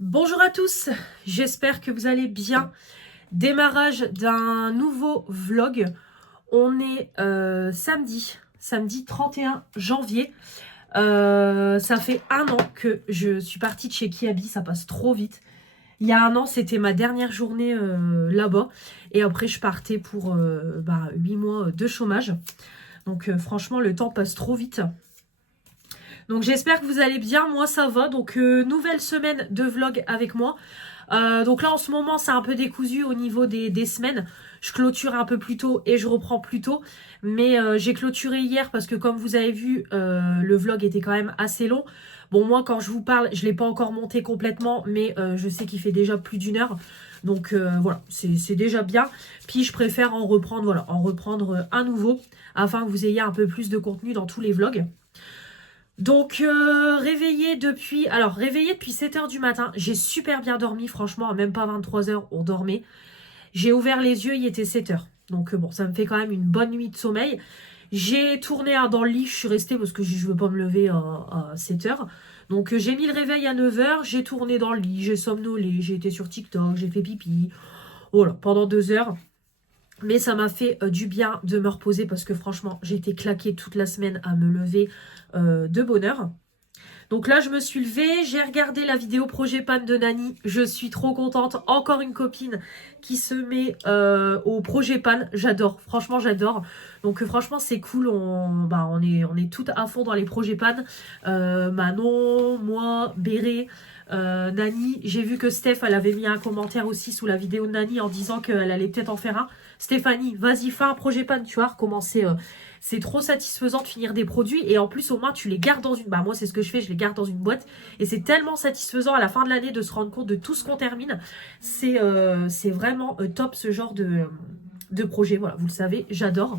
Bonjour à tous, j'espère que vous allez bien. Démarrage d'un nouveau vlog. On est samedi 31 janvier. Ça fait un an que je suis partie de chez Kiabi, ça passe trop vite. Il y a un an, c'était ma dernière journée là-bas. Et après, je partais pour 8 mois de chômage. Donc franchement, le temps passe trop vite. Donc j'espère que vous allez bien, moi ça va. Donc nouvelle semaine de vlog avec moi. Donc là en ce moment c'est un peu décousu au niveau des semaines. Je clôture un peu plus tôt et je reprends plus tôt. Mais j'ai clôturé hier parce que comme vous avez vu, le vlog était quand même assez long. Bon moi quand je vous parle, je ne l'ai pas encore monté complètement, mais je sais qu'il fait déjà plus d'1 heure. Donc voilà, c'est déjà bien. Puis je préfère en reprendre, voilà, en reprendre un nouveau afin que vous ayez un peu plus de contenu dans tous les vlogs. Donc réveillée depuis 7 heures du matin, j'ai super bien dormi, franchement, même pas 23 heures, on dormait. J'ai ouvert les yeux, il était 7 heures. Donc bon, ça me fait quand même une bonne nuit de sommeil. J'ai tourné dans le lit, je suis restée parce que je veux pas me lever à 7 heures. Donc j'ai mis le réveil à 9 heures, j'ai tourné dans le lit, j'ai somnolé, j'ai été sur TikTok, j'ai fait pipi. Voilà, pendant 2 heures. Mais ça m'a fait du bien de me reposer parce que franchement, j'ai été claquée toute la semaine à me lever de bonne heure. Donc là, je me suis levée, j'ai regardé la vidéo Projet Pan de Nani. Je suis trop contente. Encore une copine qui se met au Projet Pan. J'adore, franchement, j'adore. Donc franchement, c'est cool. On est toutes à fond dans les Projets Pan. Manon, moi, Béré, Nani. J'ai vu que Steph, elle avait mis un commentaire aussi sous la vidéo de Nani en disant qu'elle allait peut-être en faire un. Stéphanie, vas-y, fais un Projet Pan, tu vois, recommencer. C'est trop satisfaisant de finir des produits et en plus au moins tu les gardes dans une... Bah moi c'est ce que je fais, je les garde dans une boîte et c'est tellement satisfaisant à la fin de l'année de se rendre compte de tout ce qu'on termine. C'est vraiment top ce genre de projet, voilà, vous le savez, j'adore.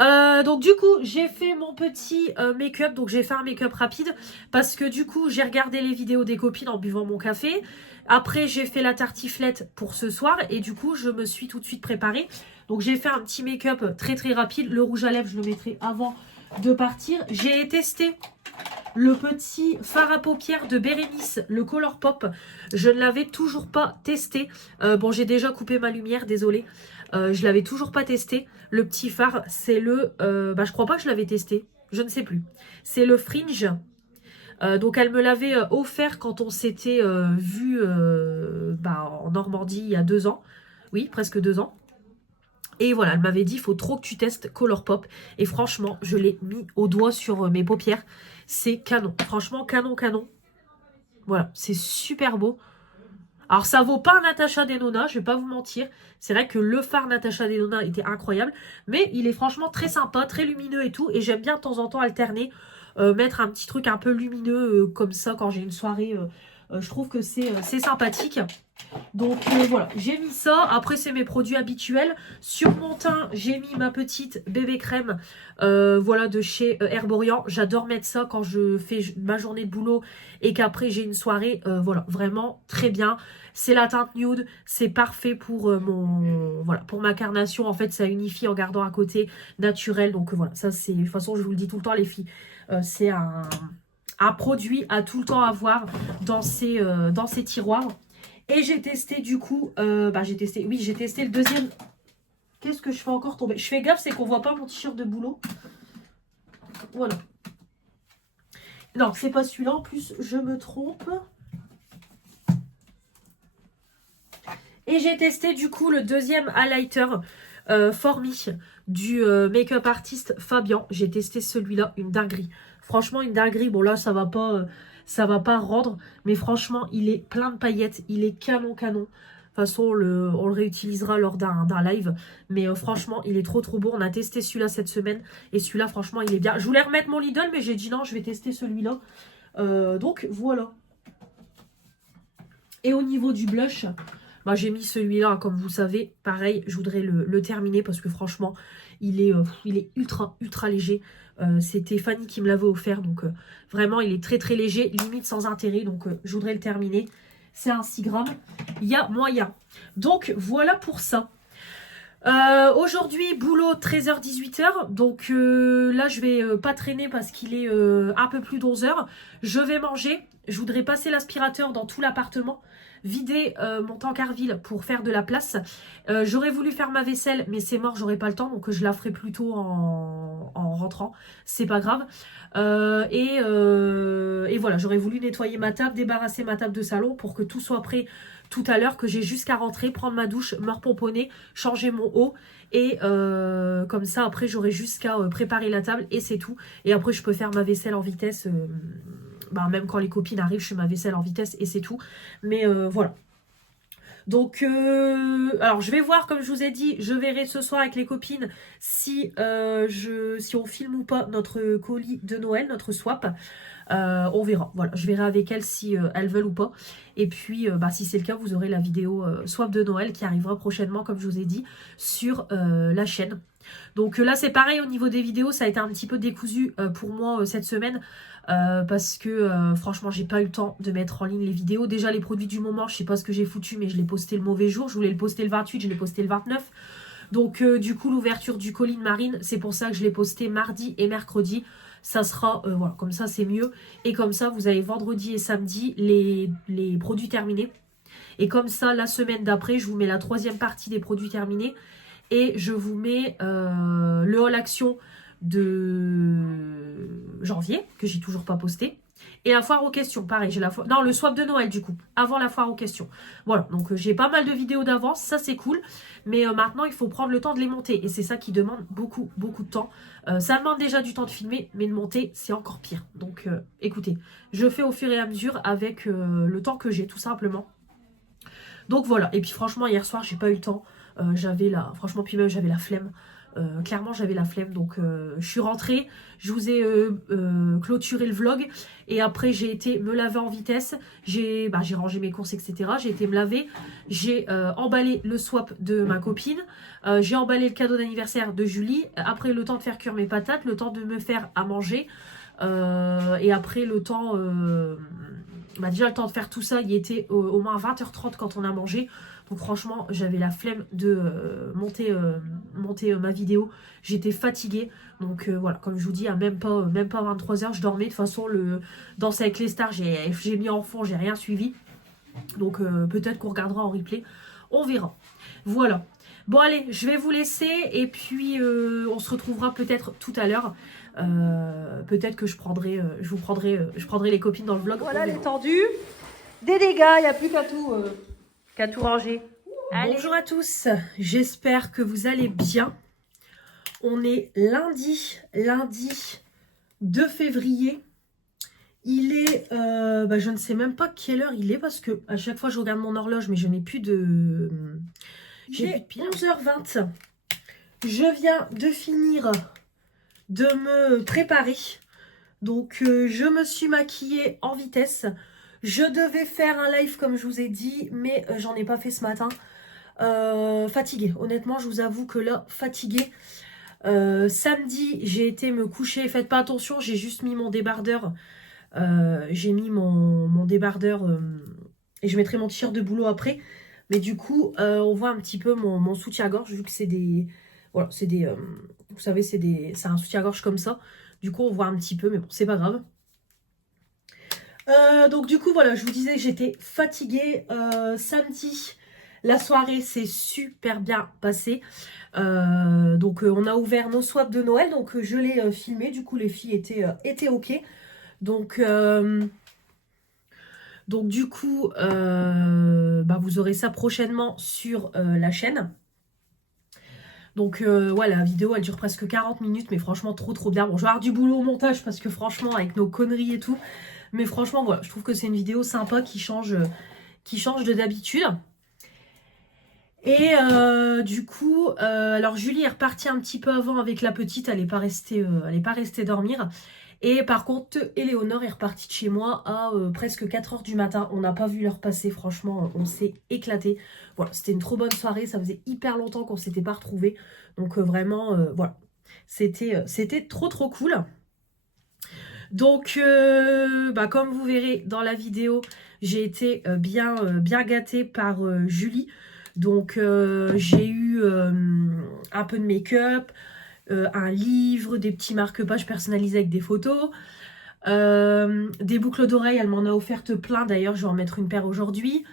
Donc du coup j'ai fait mon petit make-up, donc j'ai fait un make-up rapide parce que du coup j'ai regardé les vidéos des copines en buvant mon café. Après j'ai fait la tartiflette pour ce soir et du coup je me suis tout de suite préparée. Donc j'ai fait un petit make-up très très rapide. Le rouge à lèvres je le mettrai avant de partir. J'ai testé le petit fard à paupières de Bérénice, le Color Pop. Je ne l'avais toujours pas testé. Bon, j'ai déjà coupé ma lumière, désolé. Je l'avais toujours pas testé. Le petit fard, c'est le... je crois pas que je l'avais testé. Je ne sais plus. C'est le Fringe. Donc elle me l'avait offert quand on s'était vu en Normandie il y a 2 ans. Oui, presque 2 ans. Et voilà, elle m'avait dit, il faut trop que tu testes Colourpop. Et franchement, je l'ai mis au doigt sur mes paupières. C'est canon. Franchement, canon, canon. Voilà, c'est super beau. Alors, ça vaut pas un Natasha Denona, je vais pas vous mentir. C'est vrai que le fard Natasha Denona était incroyable. Mais il est franchement très sympa, très lumineux et tout. Et j'aime bien de temps en temps alterner. Mettre un petit truc un peu lumineux comme ça quand j'ai une soirée. Je trouve que c'est sympathique. Donc voilà, j'ai mis ça. Après, c'est mes produits habituels. Sur mon teint, j'ai mis ma petite bébé crème voilà, de chez Herborian. J'adore mettre ça quand je fais ma journée de boulot et qu'après j'ai une soirée. Voilà, vraiment très bien. C'est la teinte nude. C'est parfait pour pour ma carnation. En fait, ça unifie en gardant un côté naturel. Donc voilà, ça c'est... De toute façon, je vous le dis tout le temps, les filles. C'est un produit à tout le temps avoir dans ces tiroirs. Et j'ai testé du coup, j'ai testé le deuxième. Qu'est-ce que je fais encore tomber? Je fais gaffe, c'est qu'on voit pas mon t-shirt de boulot. Voilà. Non, c'est pas celui-là, en plus, je me trompe. Et j'ai testé du coup le deuxième highlighter Formi du make-up artiste Fabian. J'ai testé celui-là, une dinguerie. Franchement, une dinguerie. Bon là, ça va pas rendre, mais franchement, il est plein de paillettes. Il est canon, canon. De toute façon, on le réutilisera lors d'un live. Mais franchement, il est trop trop beau. On a testé celui-là cette semaine. Et celui-là, franchement, il est bien. Je voulais remettre mon Lidl, mais j'ai dit non, je vais tester celui-là. Donc, voilà. Et au niveau du blush, bah, j'ai mis celui-là, comme vous savez. Pareil, je voudrais le terminer parce que franchement, il est ultra, ultra léger. C'était Fanny qui me l'avait offert. Donc, vraiment, il est très, très léger. Limite sans intérêt. Donc, je voudrais le terminer. C'est un 6 grammes. Il y a moyen. Donc, voilà pour ça. Aujourd'hui, boulot 13h-18h. Donc là, je vais pas traîner parce qu'il est un peu plus d'11h. Je vais manger. Je voudrais passer l'aspirateur dans tout l'appartement, vider mon tankerville pour faire de la place. J'aurais voulu faire ma vaisselle, mais c'est mort, j'aurais pas le temps. Donc je la ferai plutôt en rentrant. C'est pas grave. Et voilà, j'aurais voulu nettoyer ma table, débarrasser ma table de salon pour que tout soit prêt tout à l'heure, que j'ai jusqu'à rentrer, prendre ma douche, me repomponner, changer mon haut et comme ça après j'aurai jusqu'à préparer la table et c'est tout. Et après je peux faire ma vaisselle en vitesse, bah, même quand les copines arrivent je fais ma vaisselle en vitesse et c'est tout. Mais voilà. Donc, alors je vais voir, comme je vous ai dit, je verrai ce soir avec les copines si, si on filme ou pas notre colis de Noël, notre swap. On verra, voilà, je verrai avec elles si elles veulent ou pas. Et puis, bah, si c'est le cas, vous aurez la vidéo swap de Noël qui arrivera prochainement, comme je vous ai dit, sur la chaîne. Donc là, c'est pareil au niveau des vidéos, ça a été un petit peu décousu pour moi cette semaine. Parce que franchement j'ai pas eu le temps de mettre en ligne les vidéos. Déjà les produits du moment, je sais pas ce que j'ai foutu, mais je l'ai posté le mauvais jour. Je voulais le poster le 28, je l'ai posté le 29. Donc du coup l'ouverture du colis de Marine, c'est pour ça que je l'ai posté mardi et mercredi. Ça sera, voilà, comme ça c'est mieux. Et comme ça vous avez vendredi et samedi les produits terminés. Et comme ça la semaine d'après, je vous mets la troisième partie des produits terminés. Et je vous mets le haul action de janvier, que j'ai toujours pas posté. Et la foire aux questions, pareil, j'ai la foire... Non, le swap de Noël, du coup, avant la foire aux questions. Voilà, donc j'ai pas mal de vidéos d'avance, ça c'est cool. Mais maintenant, il faut prendre le temps de les monter. Et c'est ça qui demande beaucoup, beaucoup de temps. Ça demande déjà du temps de filmer, mais de monter, c'est encore pire. Donc, écoutez, je fais au fur et à mesure avec le temps que j'ai, tout simplement. Donc voilà, et puis franchement, hier soir, j'ai pas eu le temps. Franchement, puis même j'avais la flemme. Clairement j'avais la flemme, donc je suis rentrée, je vous ai clôturé le vlog et après j'ai été me laver en vitesse, j'ai rangé mes courses etc, j'ai été me laver, j'ai emballé le swap de ma copine, j'ai emballé le cadeau d'anniversaire de Julie, après le temps de faire cuire mes patates, le temps de me faire à manger et après le temps déjà le temps de faire tout ça, il était au moins 20h30 quand on a mangé. Donc franchement, j'avais la flemme de monter ma vidéo. J'étais fatiguée. Donc voilà, comme je vous dis, à même pas 23h, je dormais. De toute façon, le Danse avec les stars, j'ai mis en fond, j'ai rien suivi. Donc peut-être qu'on regardera en replay. On verra. Voilà. Bon allez, je vais vous laisser et puis on se retrouvera peut-être tout à l'heure. Peut-être que je prendrai les copines dans le vlog. Voilà les tendus. Des dégâts, il n'y a plus qu'à tout ranger. Allez. Bonjour à tous, j'espère que vous allez bien. On est lundi 2 février. Il est, je ne sais même pas quelle heure il est parce que à chaque fois je regarde mon horloge mais je n'ai plus de... J'ai 11h20. Je viens de finir de me préparer. Donc je me suis maquillée en vitesse. Je devais faire un live comme je vous ai dit, mais j'en ai pas fait ce matin. Fatiguée, honnêtement je vous avoue que là, fatiguée. Samedi, j'ai été me coucher, faites pas attention, j'ai juste mis mon débardeur. J'ai mis mon débardeur et je mettrai mon t-shirt de boulot après. Mais du coup, on voit un petit peu mon soutien-gorge, vu que c'est des... Voilà, c'est des... vous savez, c'est un soutien-gorge comme ça. Du coup, on voit un petit peu, mais bon, c'est pas grave. Donc du coup, voilà, je vous disais que j'étais fatiguée. Samedi, la soirée s'est super bien passée. Donc on a ouvert nos swaps de Noël, donc je l'ai filmé. Du coup, les filles étaient OK. Donc du coup, vous aurez ça prochainement sur la chaîne. Donc ouais, la vidéo elle dure presque 40 minutes, mais franchement trop bien. Bon, je vais avoir du boulot au montage parce que franchement avec nos conneries et tout, mais franchement voilà, je trouve que c'est une vidéo sympa qui change de d'habitude. Et du coup, alors Julie est repartie un petit peu avant avec la petite, elle n'est pas restée dormir. Et par contre, Éléonore est repartie de chez moi à presque 4 h du matin. On n'a pas vu l'heure passer, franchement, on s'est éclaté. Voilà, c'était une trop bonne soirée, ça faisait hyper longtemps qu'on ne s'était pas retrouvés. Donc vraiment, voilà, c'était trop cool. Donc, comme vous verrez dans la vidéo, j'ai été bien gâtée par Julie. Donc j'ai eu un peu de make-up, un livre, des petits marque-pages personnalisés avec des photos, des boucles d'oreilles, elle m'en a offert plein d'ailleurs, je vais en mettre une paire aujourd'hui.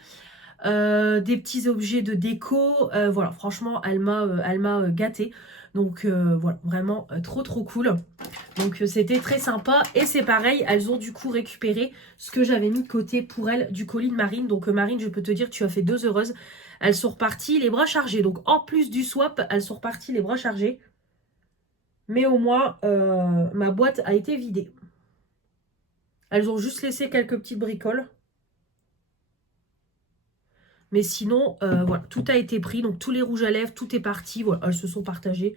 Des petits objets de déco, voilà, franchement elle m'a gâtée. Donc voilà, vraiment trop cool. Donc c'était très sympa. Et c'est pareil, elles ont du coup récupéré ce que j'avais mis de côté pour elles du colis de Marine. Donc Marine, je peux te dire, tu as fait 2 heureuses. Elles sont reparties les bras chargés. Donc en plus du swap, elles sont reparties les bras chargés. Mais au moins, ma boîte a été vidée. Elles ont juste laissé quelques petites bricoles. Mais sinon, voilà, tout a été pris. Donc tous les rouges à lèvres, tout est parti. Voilà, elles se sont partagées.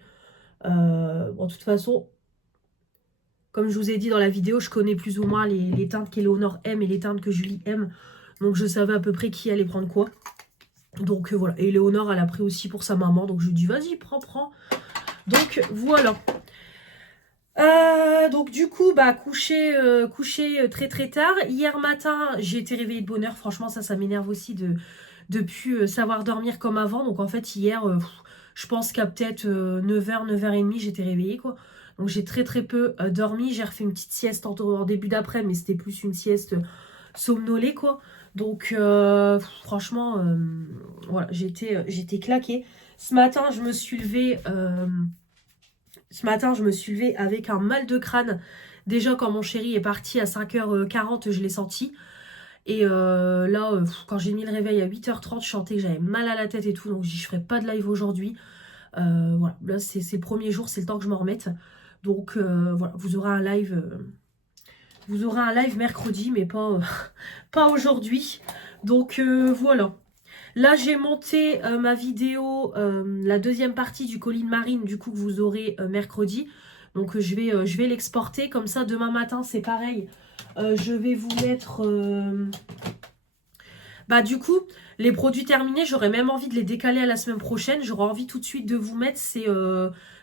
Bon, de toute façon, comme je vous ai dit dans la vidéo, je connais plus ou moins les teintes qu'Éléonore aime et les teintes que Julie aime. Donc je savais à peu près qui allait prendre quoi. Donc voilà. Et Éléonore, elle a pris aussi pour sa maman. Donc je lui dis, vas-y, prends. Donc voilà. Donc du coup, bah coucher très tard. Hier matin, j'ai été réveillée de bonne heure. Franchement, ça m'énerve aussi de plus savoir dormir comme avant. Donc en fait, hier, je pense qu'à peut-être 9h, 9h30, j'étais réveillée, quoi. Donc j'ai très peu dormi. J'ai refait une petite sieste en début d'après, mais c'était plus une sieste somnolée, quoi. Donc franchement, voilà, j'étais claquée. Ce matin, je me suis levée... avec un mal de crâne. Déjà, quand mon chéri est parti à 5h40, je l'ai senti. Et là, quand j'ai mis le réveil à 8h30, je sentais que j'avais mal à la tête et tout. Donc, je ferai pas de live aujourd'hui. Voilà, là, c'est le premier jour, c'est le temps que je m'en remette. Donc, voilà, vous aurez un live... mercredi, mais pas, pas aujourd'hui. Donc, voilà. Là, j'ai monté ma vidéo, la deuxième partie du colis de Marine, du coup, que vous aurez mercredi. Donc, je vais l'exporter. Comme ça, demain matin, c'est pareil. Je vais vous mettre... Bah, du coup, les produits terminés, j'aurais même envie de les décaler à la semaine prochaine. J'aurais envie tout de suite de vous mettre, c'est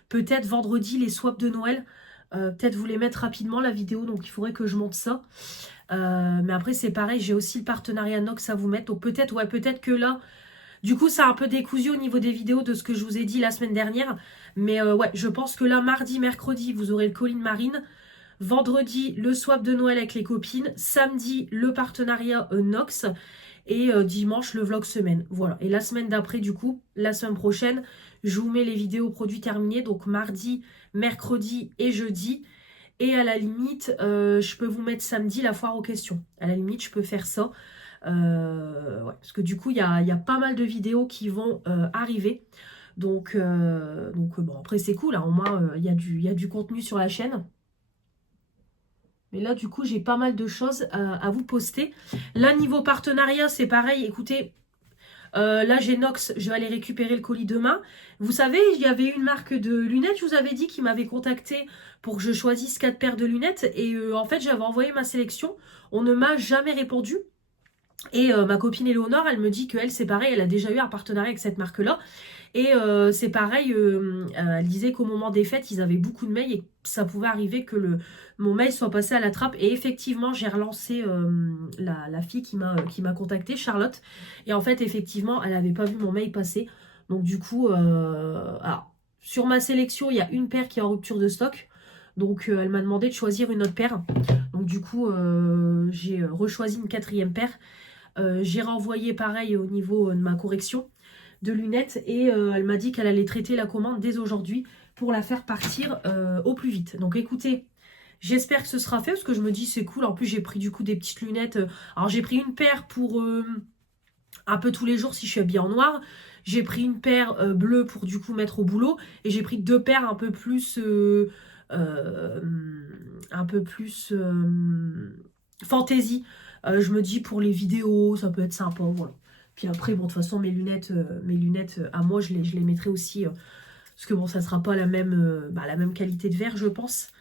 peut-être vendredi, les swaps de Noël. Peut-être vous les mettre rapidement, la vidéo. Donc, il faudrait que je monte ça. Mais après, c'est pareil, j'ai aussi le partenariat Nox à vous mettre. Donc, peut-être que là... Du coup, c'est un peu décousu au niveau des vidéos de ce que je vous ai dit la semaine dernière. Mais ouais, je pense que là, mardi, mercredi, vous aurez le colis de Marine. Vendredi, le swap de Noël avec les copines. Samedi, le partenariat Nox. Et dimanche, le vlog semaine. Voilà. Et la semaine d'après, du coup, la semaine prochaine, je vous mets les vidéos produits terminés. Donc mardi, mercredi et jeudi. Et à la limite, je peux vous mettre samedi la foire aux questions. À la limite, je peux faire ça. Ouais, parce que du coup, il y a pas mal de vidéos qui vont arriver. Donc bon, après, c'est cool. Hein, au moins, il y a du contenu sur la chaîne. Mais là, du coup, j'ai pas mal de choses à vous poster. Là, niveau partenariat, c'est pareil. Écoutez, là, j'ai Nox. Je vais aller récupérer le colis demain. Vous savez, il y avait une marque de lunettes, je vous avais dit, qui m'avait contacté pour que je choisisse 4 paires de lunettes. Et en fait, j'avais envoyé ma sélection. On ne m'a jamais répondu. Et ma copine Éléonore, elle me dit qu'elle, c'est pareil, elle a déjà eu un partenariat avec cette marque-là. Et c'est pareil, elle disait qu'au moment des fêtes, ils avaient beaucoup de mails et que ça pouvait arriver que mon mail soit passé à la trappe. Et effectivement, j'ai relancé la fille qui m'a contactée, Charlotte. Et en fait, effectivement, elle n'avait pas vu mon mail passer. Donc du coup, alors, sur ma sélection, il y a une paire qui est en rupture de stock. Donc elle m'a demandé de choisir une autre paire. Donc du coup, j'ai rechoisi une 4e paire. J'ai renvoyé pareil au niveau de ma correction de lunettes et elle m'a dit qu'elle allait traiter la commande dès aujourd'hui pour la faire partir au plus vite. Donc écoutez, j'espère que ce sera fait parce que je me dis c'est cool. En plus j'ai pris du coup des petites lunettes. Alors j'ai pris une paire pour un peu tous les jours si je suis habillée en noir. J'ai pris une paire bleue pour du coup mettre au boulot et j'ai pris 2 paires un peu plus fantaisie. Je me dis pour les vidéos, ça peut être sympa, voilà. Puis après, bon, de toute façon, mes lunettes à moi, je les mettrai aussi. Parce que bon, ça sera pas la même qualité de verre, je pense.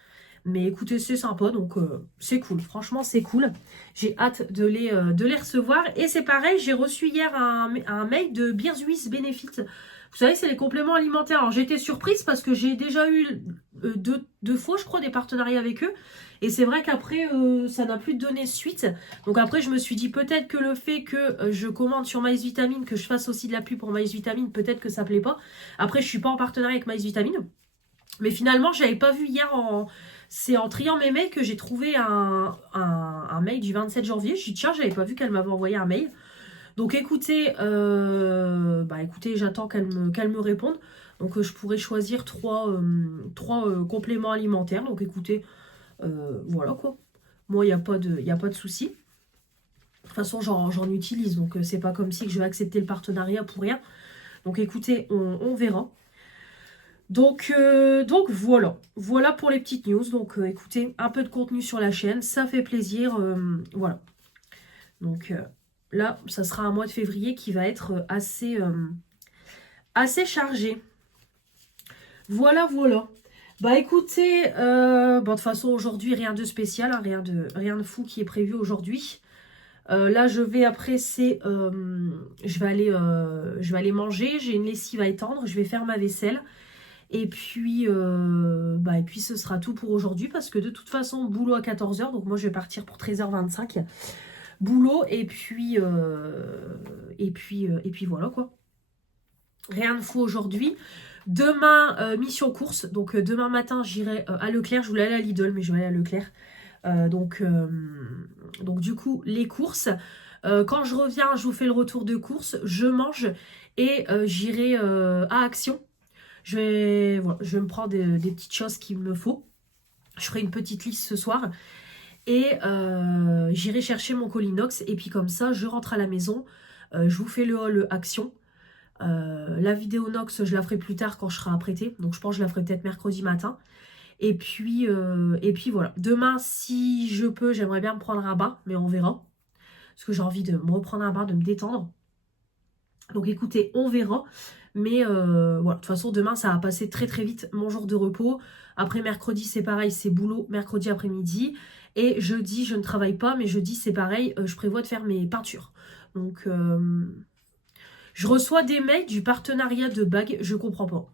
Mais écoutez, c'est sympa, donc c'est cool. Franchement, c'est cool. J'ai hâte de les recevoir. Et c'est pareil, j'ai reçu hier un mail de Beers Suisse Benefit Vous savez, c'est les compléments alimentaires. Alors, j'ai été surprise parce que j'ai déjà eu deux fois, je crois, des partenariats avec eux. Et c'est vrai qu'après, ça n'a plus donné suite. Donc après, je me suis dit peut-être que le fait que je commande sur Maïs Vitamine, que je fasse aussi de la pub pour Maïs Vitamine, peut-être que ça plaît pas. Après, je suis pas en partenariat avec Maïs Vitamine. Mais finalement, j'avais pas vu hier C'est en triant mes mails que j'ai trouvé un mail du 27 janvier. Je suis dit, tiens, j'avais pas vu qu'elle m'avait envoyé un mail. Donc écoutez, écoutez, j'attends qu'elle me réponde. Donc je pourrais choisir trois compléments alimentaires. Donc écoutez, voilà quoi. Moi, il n'y a pas de souci. De toute façon, j'en utilise. Donc c'est pas comme si que je vais accepter le partenariat pour rien. Donc écoutez, on verra. Donc voilà. Voilà pour les petites news. Donc écoutez, un peu de contenu sur la chaîne. Ça fait plaisir. Voilà. Donc là, ça sera un mois de février qui va être assez chargé. Voilà, voilà. Bah écoutez, de toute façon aujourd'hui rien de spécial, hein, rien de fou qui est prévu aujourd'hui. Là je vais après je vais aller manger, j'ai une lessive à étendre, je vais faire ma vaisselle. Et puis ce sera tout pour aujourd'hui parce que de toute façon boulot à 14 h, donc moi je vais partir pour 13h25. Boulot et puis voilà quoi. Rien de fou aujourd'hui. Demain, mission course. Donc, demain matin, j'irai à Leclerc. Je voulais aller à Lidl, mais je vais aller à Leclerc. Donc, du coup, les courses. Quand je reviens, je vous fais le retour de course. Je mange et j'irai à Action. Je vais me prendre des petites choses qu'il me faut. Je ferai une petite liste ce soir. Et j'irai chercher mon colis inox. Et puis, comme ça, je rentre à la maison. Je vous fais le haul Action. La vidéo Nox, je la ferai plus tard quand je serai apprêtée. Donc je pense que je la ferai peut-être mercredi matin. Et puis voilà. Demain, si je peux, j'aimerais bien me prendre un bain, mais on verra. Parce que j'ai envie de me reprendre un bain, de me détendre. Donc écoutez, on verra. Mais voilà, de toute façon, demain, ça va passer très très vite, mon jour de repos. Après mercredi, c'est pareil, c'est boulot, mercredi après-midi. Et jeudi, je ne travaille pas, mais jeudi, c'est pareil, je prévois de faire mes peintures. Donc... je reçois des mails du partenariat de bagues, je comprends pas.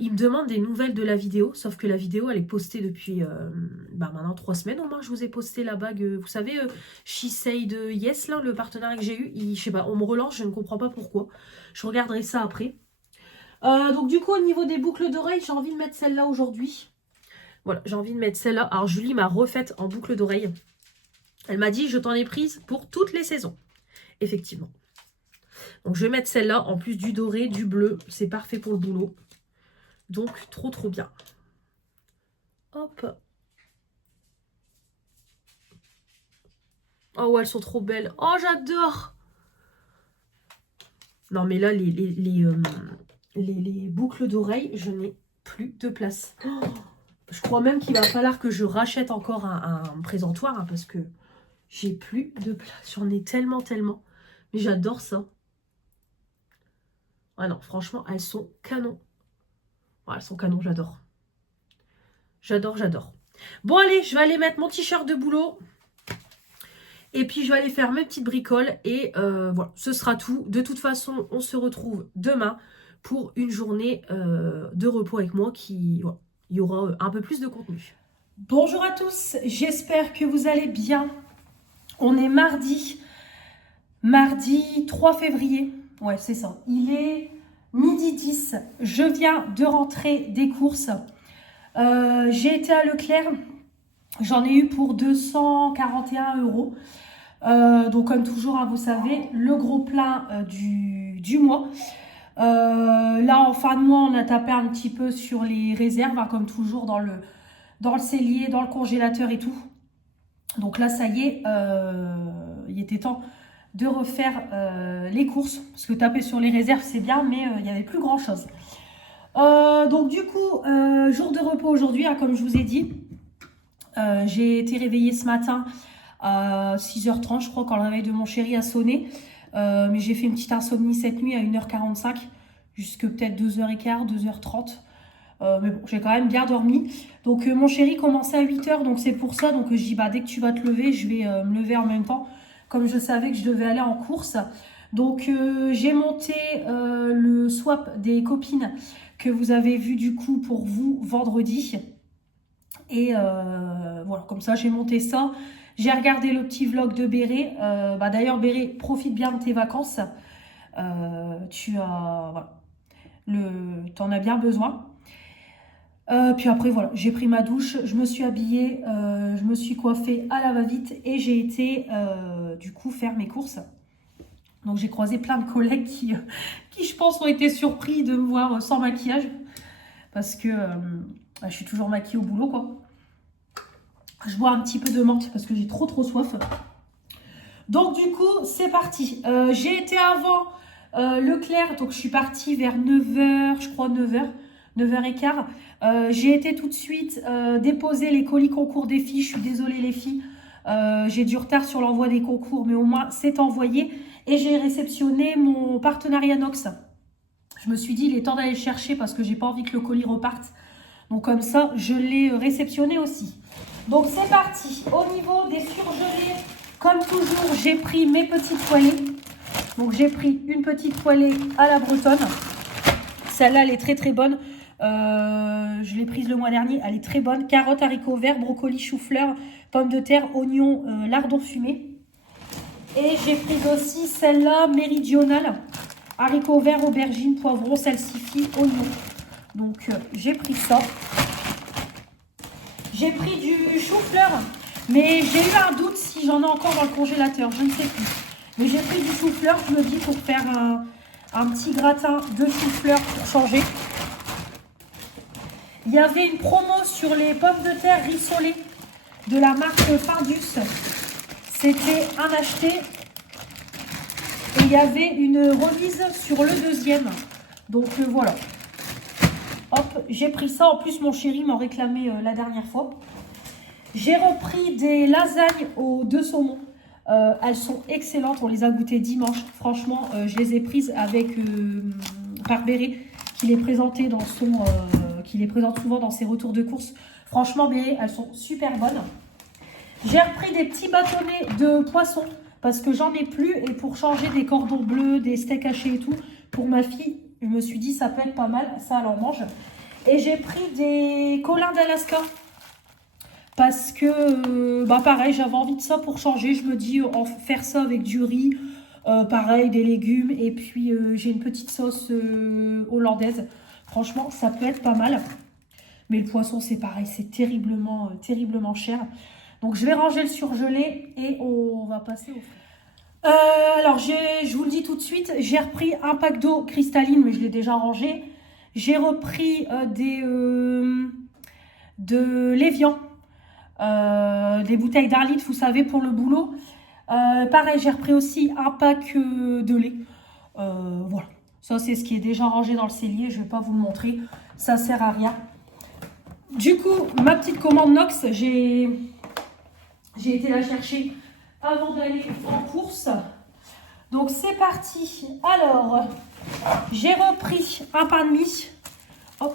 Ils me demandent des nouvelles de la vidéo, sauf que la vidéo, elle est postée depuis maintenant 3 semaines au moins. Je vous ai posté la bague, vous savez, She Said Yes, là, le partenariat que j'ai eu. Je sais pas, on me relance, je ne comprends pas pourquoi. Je regarderai ça après. Donc du coup, au niveau des boucles d'oreilles, j'ai envie de mettre celle-là aujourd'hui. Voilà, j'ai envie de mettre celle-là. Alors Julie m'a refaite en boucle d'oreilles. Elle m'a dit, je t'en ai prise pour toutes les saisons. Effectivement. Donc je vais mettre celle-là, en plus du doré, du bleu. C'est parfait pour le boulot. Donc trop trop bien. Hop. Oh ouais, elles sont trop belles. Oh j'adore. Non mais là, les boucles d'oreilles, je n'ai plus de place. Oh, je crois même qu'il va falloir que je rachète encore un présentoir. Hein, parce que j'ai plus de place. J'en ai tellement. Mais j'adore ça. Ah non, franchement, elles sont canon. Oh, elles sont canon, j'adore. J'adore. Bon, allez, je vais aller mettre mon t-shirt de boulot. Et puis, je vais aller faire mes petites bricoles. Et voilà, ce sera tout. De toute façon, on se retrouve demain pour une journée de repos avec moi. Il y aura un peu plus de contenu. Bonjour à tous, j'espère que vous allez bien. On est mardi 3 février. Ouais, c'est ça. Il est midi 10. Je viens de rentrer des courses. J'ai été à Leclerc. J'en ai eu pour 241 €. Donc, comme toujours, hein, vous savez, le gros plein du mois. Là, en fin de mois, on a tapé un petit peu sur les réserves, hein, comme toujours, dans le cellier, dans le congélateur et tout. Donc là, ça y est, il était temps de refaire les courses. Parce que taper sur les réserves, c'est bien, mais il n'y avait plus grand-chose. Donc du coup, jour de repos aujourd'hui, hein, comme je vous ai dit. J'ai été réveillée ce matin à 6h30, je crois, quand le réveil de mon chéri a sonné. Mais j'ai fait une petite insomnie cette nuit à 1h45, jusque peut-être 2h15, 2h30. Mais bon, j'ai quand même bien dormi. Donc mon chéri commençait à 8h, donc c'est pour ça. Donc je dis, bah, dès que tu vas te lever, je vais me lever en même temps. Comme je savais que je devais aller en course. Donc j'ai monté le swap des copines que vous avez vu du coup pour vous vendredi. Et voilà, comme ça j'ai monté ça. J'ai regardé le petit vlog de Béré. D'ailleurs Béré, profite bien de tes vacances. Voilà, t'en as bien besoin. Puis après voilà, j'ai pris ma douche, je me suis habillée, je me suis coiffée à la va-vite et j'ai été du coup faire mes courses. Donc j'ai croisé plein de collègues qui je pense ont été surpris de me voir sans maquillage. Parce que je suis toujours maquillée au boulot quoi. Je bois un petit peu de menthe parce que j'ai trop soif. Donc du coup c'est parti. J'ai été avant Leclerc, donc je suis partie vers 9h, je crois 9h, 9h15. J'ai été tout de suite déposer les colis concours des filles. Je suis désolée les filles. J'ai du retard sur l'envoi des concours, mais au moins c'est envoyé. Et j'ai réceptionné mon partenariat Nox. Je me suis dit, il est temps d'aller le chercher parce que j'ai pas envie que le colis reparte. Donc comme ça, je l'ai réceptionné aussi. Donc c'est parti. Au niveau des surgelés, comme toujours, j'ai pris mes petites poêlées. Donc j'ai pris une petite poêlée à la bretonne. Celle-là, elle est très bonne. Je l'ai prise le mois dernier, elle est très bonne. Carottes, haricots verts, brocolis, chou-fleur, pommes de terre, oignons, lardons fumés. Et j'ai pris aussi celle-là, méridionale. Haricots verts, aubergines, poivrons, salsifis, oignons. Donc j'ai pris ça. J'ai pris du chou-fleur. Mais j'ai eu un doute si j'en ai encore dans le congélateur. Je ne sais plus. Mais j'ai pris du chou-fleur, je me dis, pour faire un petit gratin de chou-fleur pour changer. Il y avait une promo sur les pommes de terre rissolées de la marque Findus. C'était un acheté. Et il y avait une remise sur le deuxième. Donc voilà. Hop, j'ai pris ça. En plus, mon chéri m'en réclamait la dernière fois. J'ai repris des lasagnes aux 2 saumons. Elles sont excellentes. On les a goûtées dimanche. Franchement, je les ai prises avec par Béré, qui les présentait dans son... qui les présente souvent dans ses retours de course. Franchement, Béré, elles sont super bonnes. J'ai repris des petits bâtonnets de poisson parce que j'en ai plus. Et pour changer des cordons bleus, des steaks hachés et tout, pour ma fille, je me suis dit ça peut être pas mal. Ça, elle en mange. Et j'ai pris des colins d'Alaska parce que, pareil, j'avais envie de ça pour changer. Je me dis, faire ça avec du riz, pareil, des légumes. Et puis, j'ai une petite sauce hollandaise. Franchement, ça peut être pas mal. Mais le poisson, c'est pareil, c'est terriblement cher. Donc, je vais ranger le surgelé et on va passer au frais. Alors, je vous le dis tout de suite, j'ai repris un pack d'eau cristalline, mais je l'ai déjà rangé. J'ai repris de l'évian, des bouteilles d'1 litre, vous savez, pour le boulot. Pareil, j'ai repris aussi un pack de lait. Voilà. Ça, c'est ce qui est déjà rangé dans le cellier. Je ne vais pas vous le montrer. Ça ne sert à rien. Du coup, ma petite commande Nox, j'ai été la chercher avant d'aller en course. Donc, c'est parti. Alors, j'ai repris un pain de mie. Hop.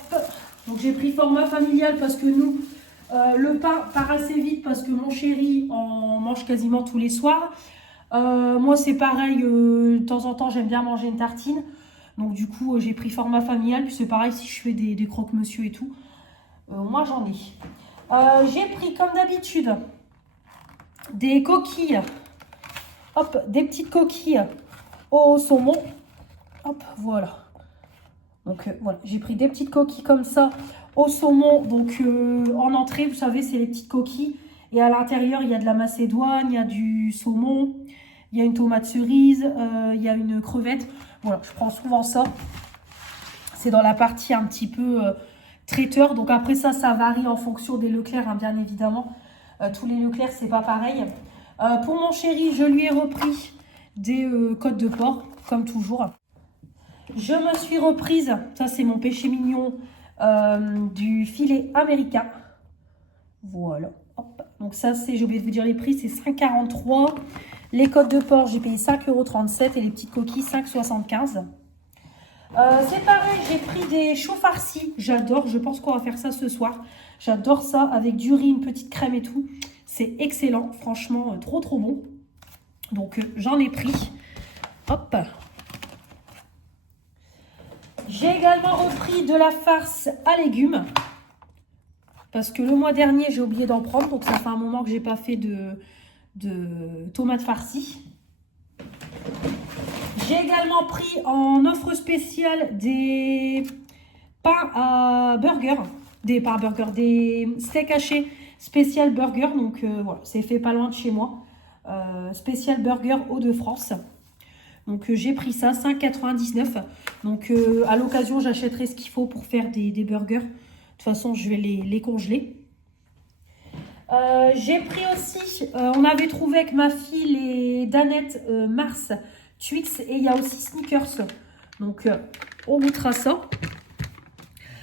Donc, j'ai pris format familial parce que nous, le pain part assez vite parce que mon chéri en mange quasiment tous les soirs. Moi, c'est pareil. De temps en temps, j'aime bien manger une tartine. Donc du coup, j'ai pris format familial. Puis c'est pareil si je fais des croque-monsieur et tout. Moi, j'en ai. J'ai pris, comme d'habitude, des coquilles. Hop, des petites coquilles au saumon. Hop, voilà. Donc voilà, j'ai pris des petites coquilles comme ça au saumon. Donc en entrée, vous savez, c'est les petites coquilles. Et à l'intérieur, il y a de la macédoine, il y a du saumon, il y a une tomate cerise, il y a une crevette. Voilà, je prends souvent ça. C'est dans la partie un petit peu traiteur. Donc après ça varie en fonction des Leclerc, hein, bien évidemment. Tous les Leclerc, c'est pas pareil. Pour mon chéri, je lui ai repris des côtes de porc, comme toujours. Je me suis reprise, ça c'est mon péché mignon, du filet américain. Voilà. Hop. Donc ça, c'est, j'ai oublié de vous dire les prix, c'est 5,43 €. Les côtes de porc, j'ai payé 5,37 € et les petites coquilles, 5,75 €. C'est pareil, j'ai pris des choux farcis. J'adore, je pense qu'on va faire ça ce soir. J'adore ça avec du riz, une petite crème et tout. C'est excellent, franchement, trop bon. Donc j'en ai pris. Hop. J'ai également repris de la farce à légumes. Parce que le mois dernier, j'ai oublié d'en prendre. Donc, ça fait un moment que j'ai pas fait de tomates farcies. J'ai également pris en offre spéciale des pains à burger. Des steaks hachés spécial burger. Donc, voilà, c'est fait pas loin de chez moi. Spécial burger Hauts-de-France. Donc j'ai pris ça, 5,99 €. Donc à l'occasion, j'achèterai ce qu'il faut pour faire des burgers. De toute façon, je vais les congeler. J'ai pris aussi, on avait trouvé avec ma fille les Danettes Mars Twix et il y a aussi Snickers. Donc on goûtera ça.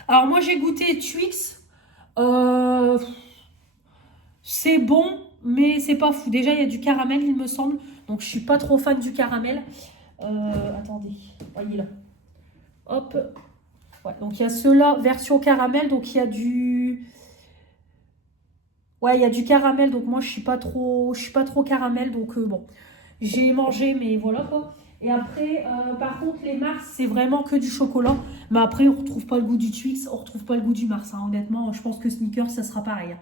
Alors moi j'ai goûté Twix. C'est bon, mais c'est pas fou. Déjà il y a du caramel il me semble. Donc je suis pas trop fan du caramel. Attendez, voyez là. Hop. Ouais, donc il y a ceux-là, version caramel. Donc il y a du... Ouais, il y a du caramel. Donc moi je suis pas trop caramel. Donc bon, j'ai mangé, mais voilà quoi. Et après, par contre, les Mars, c'est vraiment que du chocolat. Mais après, on retrouve pas le goût du Twix, on retrouve pas le goût du Mars. Hein. Honnêtement, je pense que Snickers, ça sera pareil.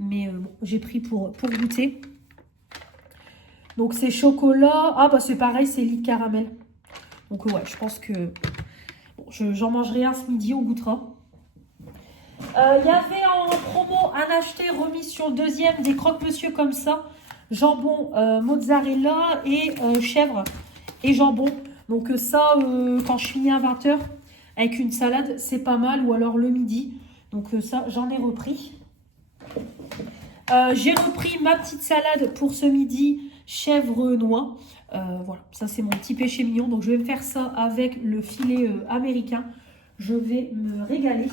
Mais bon, j'ai pris pour goûter. Donc c'est chocolat. Ah bah c'est pareil, c'est lit de caramel. Donc ouais, je pense que bon, j'en mangerai un ce midi, on goûtera. Il y avait en promo un acheté remis sur le deuxième des croque-monsieur comme ça. Jambon, mozzarella et chèvre et jambon. Donc ça, quand je finis à 20 h avec une salade, c'est pas mal. Ou alors le midi. Donc ça, j'en ai repris. J'ai repris ma petite salade pour ce midi. Chèvre noix. Voilà, ça c'est mon petit péché mignon. Donc je vais me faire ça avec le filet américain. Je vais me régaler.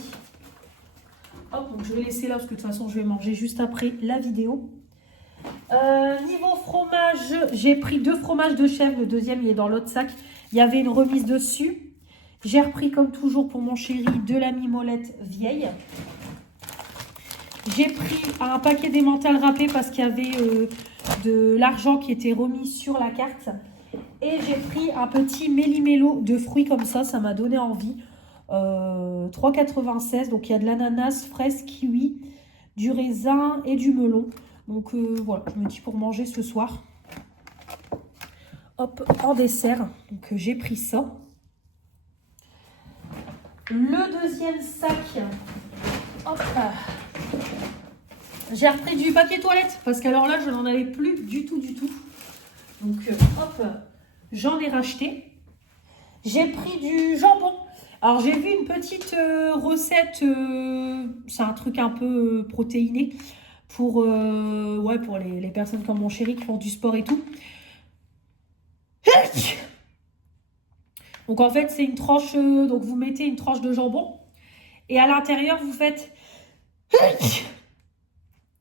Hop, donc je vais laisser là parce que de toute façon je vais manger juste après la vidéo. Niveau fromage, j'ai pris 2 fromages de chèvre. Le deuxième il est dans l'autre sac. Il y avait une remise dessus. J'ai repris comme toujours pour mon chéri de la mimolette vieille. J'ai pris un paquet d'emmental râpé parce qu'il y avait de l'argent qui était remis sur la carte. Et j'ai pris un petit méli-mélo de fruits comme ça, ça m'a donné envie. 3,96 €. Donc il y a de l'ananas, fraise, kiwi, du raisin et du melon. Donc voilà, je me dis pour manger ce soir. Hop, en dessert. Donc j'ai pris ça. Le deuxième sac. Hop. J'ai repris du papier toilette parce qu'alors là, je n'en avais plus du tout. Donc, hop, j'en ai racheté. J'ai pris du jambon. Alors, j'ai vu une petite recette. C'est un truc un peu protéiné pour les personnes comme mon chéri qui font du sport et tout. Donc, en fait, c'est une tranche. Donc, vous mettez une tranche de jambon et à l'intérieur, vous faites...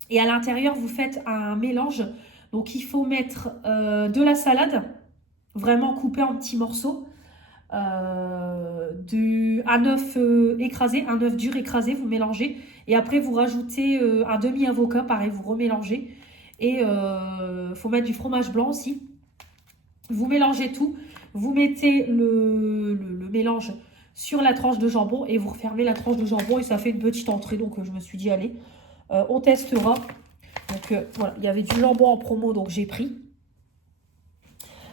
Et à l'intérieur, vous faites un mélange. Donc, il faut mettre de la salade, vraiment coupée en petits morceaux. Un œuf écrasé, un œuf dur écrasé, vous mélangez. Et après, vous rajoutez un demi-avocat, pareil, vous remélangez. Et il faut mettre du fromage blanc aussi. Vous mélangez tout. Vous mettez le mélange sur la tranche de jambon et vous refermez la tranche de jambon et ça fait une petite entrée. Donc, je me suis dit, allez... on testera. Donc voilà, il y avait du jambon en promo, donc j'ai pris.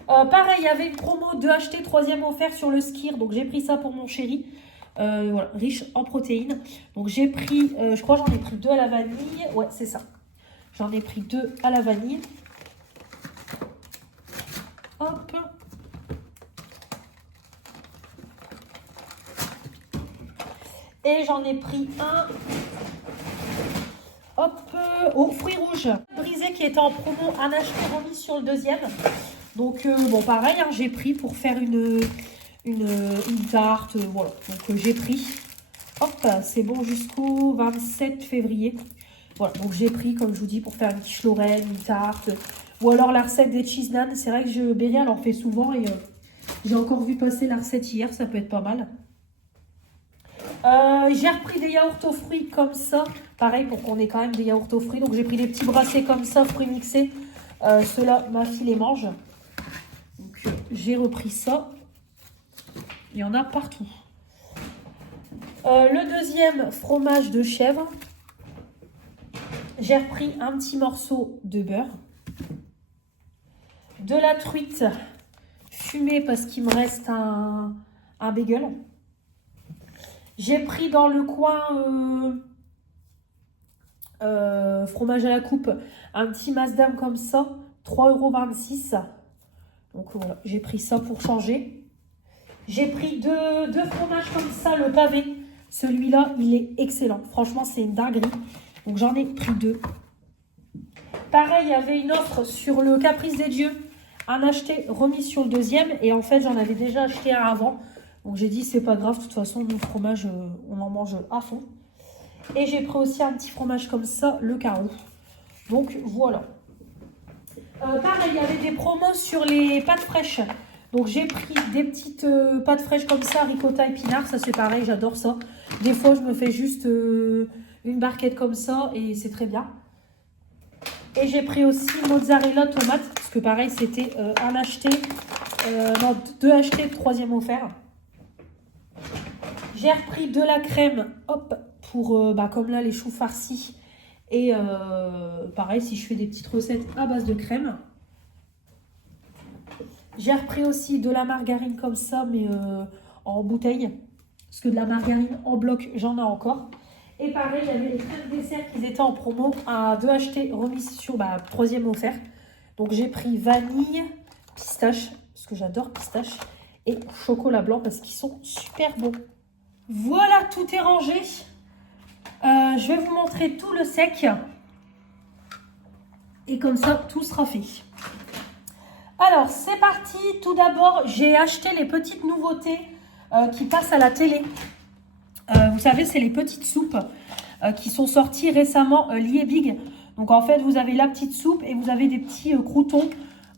Pareil, il y avait une promo de acheter 3e offert sur le Skir, donc j'ai pris ça pour mon chéri. Voilà, riche en protéines. Donc j'ai pris, je crois j'en ai pris 2 à la vanille. Ouais, c'est ça. J'en ai pris 2 à la vanille. Hop. Et j'en ai pris un... Hop, aux fruits rouges. Brisé qui était en promo, un acheté remis sur le deuxième. Donc, bon, pareil, hein, j'ai pris pour faire une tarte. Voilà, donc j'ai pris. Hop, c'est bon jusqu'au 27 février. Voilà, donc j'ai pris, comme je vous dis, pour faire une quiche Lorraine, une tarte. Ou alors la recette des cheese naan. C'est vrai que Béria en fait souvent. Et j'ai encore vu passer la recette hier, ça peut être pas mal. J'ai repris des yaourts aux fruits comme ça. Pareil, pour qu'on ait quand même des yaourts aux fruits. Donc, j'ai pris des petits brassés comme ça, fruits mixés. Ceux-là, ma fille les mange. Donc, j'ai repris ça. Il y en a partout. Le deuxième fromage de chèvre. J'ai repris un petit morceau de beurre. De la truite fumée parce qu'il me reste un bagel. J'ai pris dans le coin fromage à la coupe, un petit Maasdam comme ça, 3,26 €. Donc voilà, j'ai pris ça pour changer. J'ai pris deux fromages comme ça, le pavé. Celui-là, il est excellent. Franchement, c'est une dinguerie. Donc j'en ai pris 2. Pareil, il y avait une offre sur le Caprice des Dieux. Un acheté remis sur le deuxième. Et en fait, j'en avais déjà acheté un avant. Donc j'ai dit, c'est pas grave. De toute façon, nos fromages, on en mange à fond. Et j'ai pris aussi un petit fromage comme ça, le carreau. Donc voilà. Pareil, il y avait des promos sur les pâtes fraîches. Donc j'ai pris des petites pâtes fraîches comme ça, ricotta épinards. Ça c'est pareil, j'adore ça. Des fois, je me fais juste une barquette comme ça et c'est très bien. Et j'ai pris aussi mozzarella tomate. Parce que pareil, c'était un acheté, non, 2 achetés, 3e offert. J'ai repris de la crème, hop, pour, comme là, les choux farcis. Et pareil, si je fais des petites recettes à base de crème. J'ai repris aussi de la margarine comme ça, mais en bouteille. Parce que de la margarine en bloc, j'en ai encore. Et pareil, il y avait les crèmes dessert qui étaient en promo. À 2 achetés, remis sur 3e offert. Donc j'ai pris vanille, pistache, parce que j'adore pistache. Et chocolat blanc, parce qu'ils sont super bons. Voilà, tout est rangé. Je vais vous montrer tout le sec. Et comme ça, tout sera fait. Alors, c'est parti. Tout d'abord, j'ai acheté les petites nouveautés qui passent à la télé. Vous savez, c'est les petites soupes qui sont sorties récemment, Liebig. Donc, en fait, vous avez la petite soupe et vous avez des petits croûtons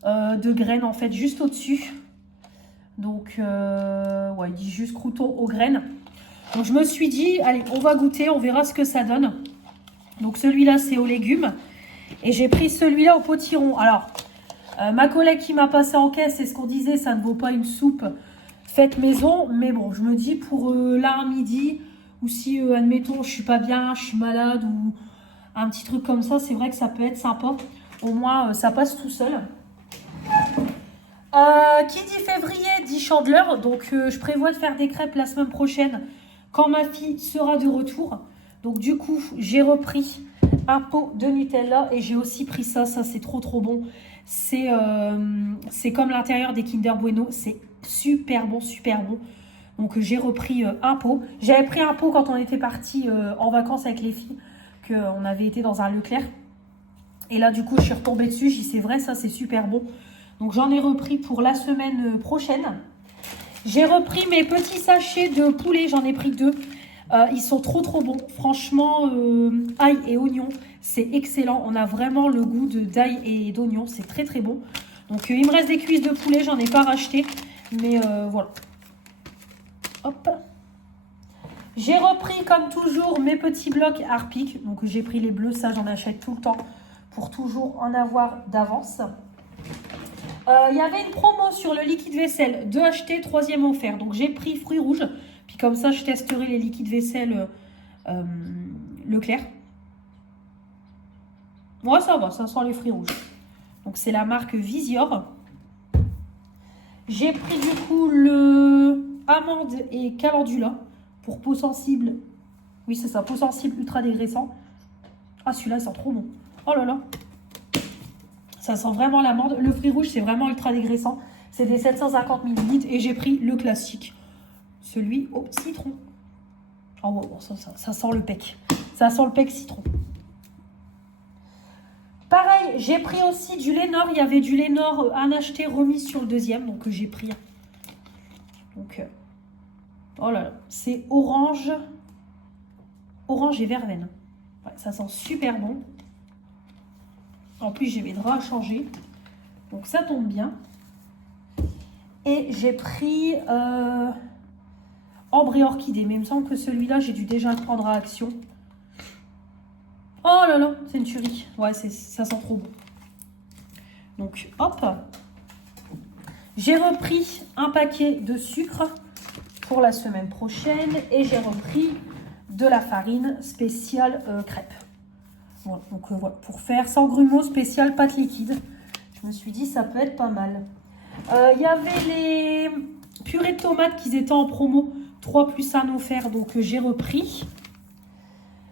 de graines, en fait, juste au-dessus. Donc, ouais, il dit juste croûtons aux graines. Donc, je me suis dit, allez, on va goûter, on verra ce que ça donne. Donc, celui-là, c'est aux légumes. Et j'ai pris celui-là au potiron. Alors, ma collègue qui m'a passé en caisse, c'est ce qu'on disait, ça ne vaut pas une soupe faite maison. Mais bon, je me dis pour là, à midi, ou si, admettons, je suis pas bien, je suis malade, ou un petit truc comme ça, c'est vrai que ça peut être sympa. Au moins, ça passe tout seul. Qui dit février dit chandeleur. Donc, je prévois de faire des crêpes la semaine prochaine quand ma fille sera de retour. Donc, du coup, j'ai repris un pot de Nutella et j'ai aussi pris ça. Ça, c'est trop bon. C'est comme l'intérieur des Kinder Bueno. C'est super bon, super bon. Donc, j'ai repris un pot. J'avais pris un pot quand on était parti en vacances avec les filles, qu'on avait été dans un Leclerc. Et là, du coup, je suis retombée dessus. J'ai dit, c'est vrai, ça, c'est super bon. Donc, j'en ai repris pour la semaine prochaine. J'ai repris mes petits sachets de poulet. J'en ai pris 2. Ils sont trop bons. Franchement, ail et oignon, c'est excellent. On a vraiment le goût d'ail et d'oignon. C'est très bon. Donc, il me reste des cuisses de poulet. J'en ai pas racheté. Mais voilà. Hop. J'ai repris, comme toujours, mes petits blocs Harpic. Donc, j'ai pris les bleus. Ça, j'en achète tout le temps pour toujours en avoir d'avance. Il y avait une promo sur le liquide vaisselle. 2 achetés, 3e offert. Donc, j'ai pris fruits rouges. Puis comme ça, je testerai les liquides vaisselle Leclerc. Moi, ça va, ça sent les fruits rouges. Donc, c'est la marque Visior. J'ai pris du coup le amande et calendula pour peau sensible. Oui, c'est ça, peau sensible ultra dégraissant. Ah, celui-là, il sent trop bon. Oh là là. Ça sent vraiment l'amande. Le fruit rouge, c'est vraiment ultra dégraissant. C'est des 750 ml. Et j'ai pris le classique. Celui au citron. Oh, wow, ça sent le pec. Ça sent le pec citron. Pareil, j'ai pris aussi du Lénor. Il y avait du Lénor un acheté remis sur le deuxième. Donc, j'ai pris. Donc, oh là là. C'est orange. Orange et verveine. Ouais, ça sent super bon. En plus, j'ai mes draps à changer. Donc, ça tombe bien. Et j'ai pris ambre et orchidée. Mais il me semble que celui-là, j'ai dû déjà le prendre à Action. Oh là là, c'est une tuerie. Ouais, ça sent trop bon. Donc, hop. J'ai repris un paquet de sucre pour la semaine prochaine et j'ai repris de la farine spéciale crêpe. Voilà, donc voilà, pour faire sans grumeaux spécial pâte liquide. Je me suis dit ça peut être pas mal. Il y avait les purées de tomates qui étaient en promo, 3 plus 1 offert, donc j'ai repris.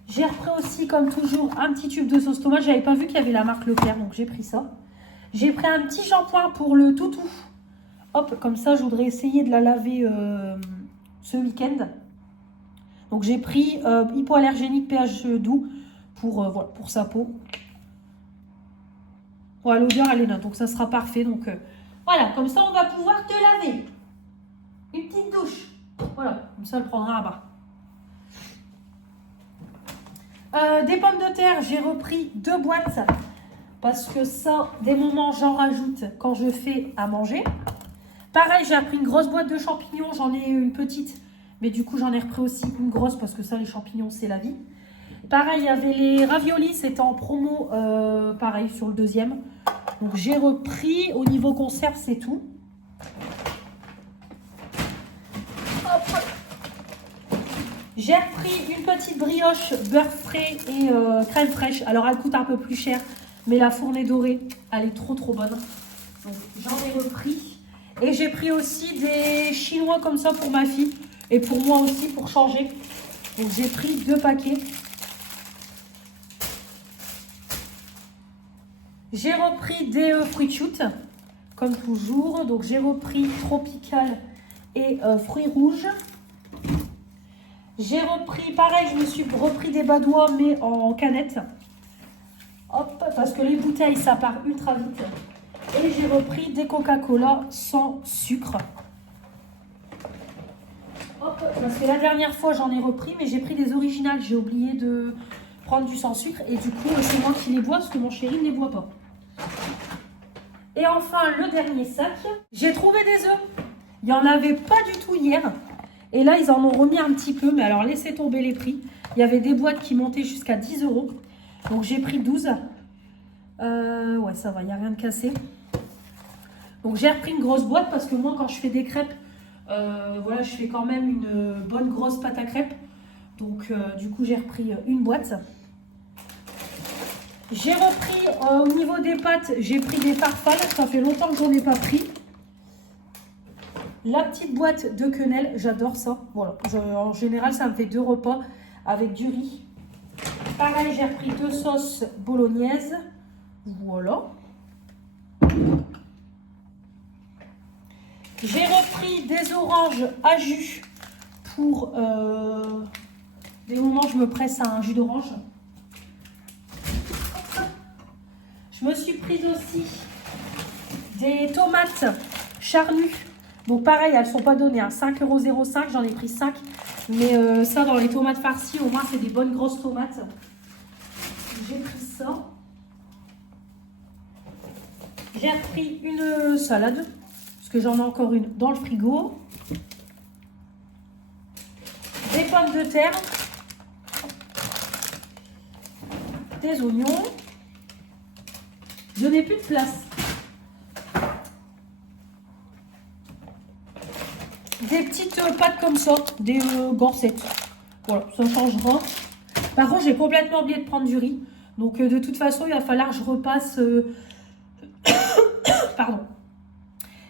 J'ai repris aussi, comme toujours, un petit tube de sauce tomate. J'avais pas vu qu'il y avait la marque Leclerc, donc j'ai pris ça. J'ai pris un petit shampoing pour le toutou. Hop, comme ça, je voudrais essayer de la laver ce week-end. Donc j'ai pris hypoallergénique pH doux pour, voilà, pour sa peau. Voilà, l'odeur, elle est là, donc ça sera parfait. Donc voilà, comme ça, on va pouvoir te laver. Une petite douche. Voilà, comme ça, elle prendra un bain. Des pommes de terre, j'ai repris 2 boîtes parce que ça, des moments, j'en rajoute quand je fais à manger. Pareil, j'ai repris une grosse boîte de champignons, j'en ai une petite, mais du coup, j'en ai repris aussi une grosse parce que ça, les champignons, c'est la vie. Pareil, il y avait les raviolis, c'était en promo, pareil, sur le deuxième. Donc, j'ai repris, au niveau conserve, c'est tout. J'ai repris une petite brioche beurre frais et crème fraîche. Alors, elle coûte un peu plus cher, mais la fournée dorée, elle est trop bonne. Donc, j'en ai repris. Et j'ai pris aussi des chinois comme ça pour ma fille. Et pour moi aussi, pour changer. Donc, j'ai pris 2 paquets. J'ai repris des fruits shoot, comme toujours. Donc, j'ai repris tropical et fruits rouges. J'ai repris, pareil, je me suis repris des badois, mais en canette. Hop, parce que les bouteilles, ça part ultra vite. Et j'ai repris des Coca-Cola sans sucre. Hop, parce que la dernière fois, j'en ai repris, mais j'ai pris des originales. J'ai oublié de prendre du sans sucre. Et du coup, c'est moi qui les bois, parce que mon chéri ne les boit pas. Et enfin, le dernier sac, j'ai trouvé des œufs. Il n'y en avait pas du tout hier. Et là, ils en ont remis un petit peu. Mais alors, laissez tomber les prix. Il y avait des boîtes qui montaient jusqu'à 10 €. Donc, j'ai pris 12. Ouais, ça va, il n'y a rien de cassé. Donc, j'ai repris une grosse boîte parce que moi, quand je fais des crêpes, voilà, je fais quand même une bonne grosse pâte à crêpes. Donc, du coup, j'ai repris une boîte. J'ai repris, au niveau des pâtes, j'ai pris des farfales. Ça fait longtemps que j'en ai pas pris. La petite boîte de quenelle, j'adore ça. Voilà, en général, ça me fait 2 repas avec du riz. Pareil, j'ai repris 2 sauces bolognaises. Voilà. J'ai repris des oranges à jus pour des moments où je me presse à un jus d'orange. Je me suis prise aussi des tomates charnues. Donc pareil, elles ne sont pas données, hein. 5,05 €, j'en ai pris 5. Mais ça, dans les tomates farcies, au moins, c'est des bonnes grosses tomates. J'ai pris ça. J'ai repris une salade, parce que j'en ai encore une dans le frigo. Des pommes de terre. Des oignons. Je n'ai plus de place. Des petites pâtes comme ça, des gorsettes. Voilà, ça changera. Par contre, j'ai complètement oublié de prendre du riz. Donc, de toute façon, il va falloir que je repasse... Pardon.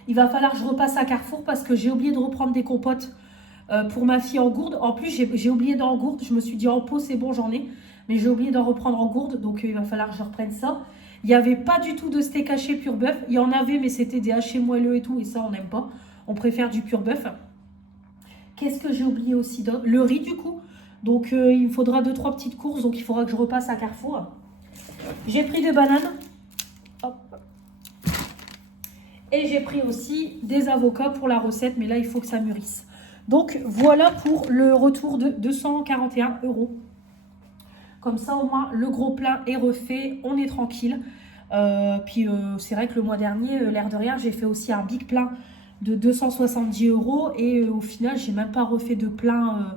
Il va falloir que je repasse à Carrefour parce que j'ai oublié de reprendre des compotes pour ma fille en gourde. En plus, j'ai oublié d'en gourde. Je me suis dit en pot, c'est bon, j'en ai. Mais j'ai oublié d'en reprendre en gourde. Donc, il va falloir que je reprenne ça. Il n'y avait pas du tout de steak haché pur bœuf. Il y en avait, mais c'était des hachés moelleux et tout. Et ça, on n'aime pas. On préfère du pur bœuf. Qu'est-ce que j'ai oublié aussi d'autre? Le riz, du coup. Donc, il me faudra 2-3 petites courses. Donc, il faudra que je repasse à Carrefour. J'ai pris des bananes. Hop. Et j'ai pris aussi des avocats pour la recette. Mais là, il faut que ça mûrisse. Donc, voilà pour le retour de 241 €. Comme ça, au moins, le gros plein est refait. On est tranquille. Puis, c'est vrai que le mois dernier, l'air de rien, j'ai fait aussi un big plein de 270 €. Et au final, j'ai même pas refait de plein.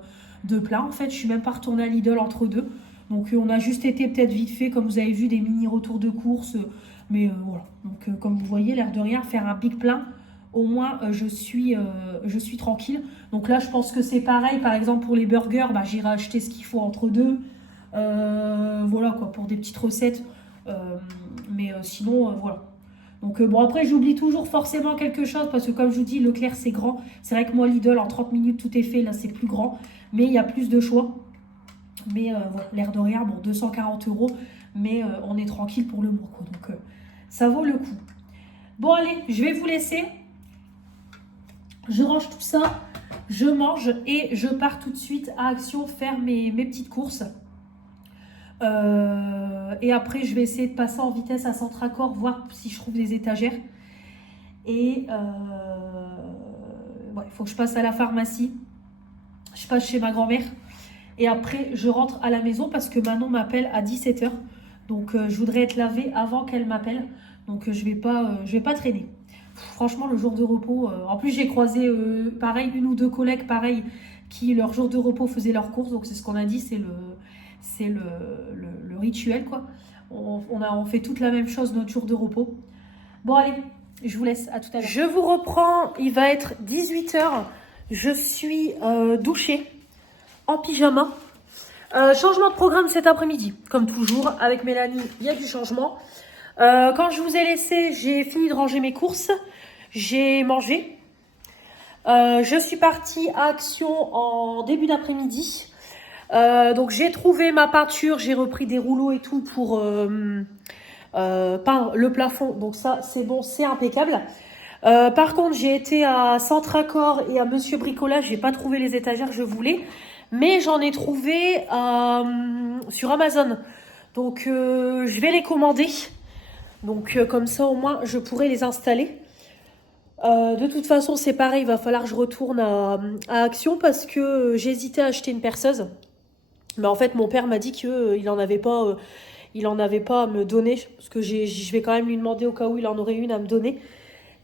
En fait, je suis même pas retournée à Lidl entre deux. Donc, on a juste été peut-être vite fait, comme vous avez vu, des mini retours de course. Mais voilà. Donc, comme vous voyez, l'air de rien, faire un big plein au moins je suis tranquille. Donc là, je pense que c'est pareil. Par exemple, pour les burgers, bah, j'irai acheter ce qu'il faut entre deux. Voilà quoi, pour des petites recettes. Mais sinon, voilà. Donc bon, après, j'oublie toujours forcément quelque chose parce que comme je vous dis, Leclerc, c'est grand. C'est vrai que moi, Lidl, en 30 minutes, tout est fait. Là, c'est plus grand. Mais il y a plus de choix. Mais voilà, l'air de rien, bon, 240 euros. Mais on est tranquille pour le mois, quoi. Donc ça vaut le coup. Bon, allez, je vais vous laisser. Je range tout ça, je mange et je pars tout de suite à Action faire mes petites courses. Et après, je vais essayer de passer en vitesse à Centracor, voir si je trouve des étagères. Et ouais, il faut que je passe à la pharmacie. Je passe chez ma grand-mère. Et après, je rentre à la maison parce que Manon m'appelle à 17 h. Donc, je voudrais être lavée avant qu'elle m'appelle. Donc, je vais pas traîner. Franchement, le jour de repos... en plus, j'ai croisé, pareil, une ou deux collègues, pareil, qui, leur jour de repos, faisaient leurs courses. Donc, c'est ce qu'on a dit, c'est le rituel, quoi. On fait toute la même chose notre jour de repos. Bon, allez, je vous laisse. À tout à l'heure. Je vous reprends. Il va être 18 h. Je suis douchée, en pyjama. Changement de programme cet après-midi. Comme toujours, avec Mélanie, il y a du changement. Quand je vous ai laissé, j'ai fini de ranger mes courses. J'ai mangé. Je suis partie à Action en début d'après-midi. Donc j'ai trouvé ma peinture, j'ai repris des rouleaux et tout pour peindre le plafond. Donc ça, c'est bon, c'est impeccable. Par contre, j'ai été à Centracor et à Monsieur Bricolage. J'ai pas trouvé les étagères que je voulais. Mais j'en ai trouvé sur Amazon. Donc je vais les commander. Donc comme ça au moins je pourrai les installer. De toute façon c'est pareil, il va falloir que je retourne à Action parce que j'hésitais à acheter une perceuse. Mais en fait mon père m'a dit qu'il en avait pas, à me donner. Parce que je vais quand même lui demander au cas où il en aurait une à me donner.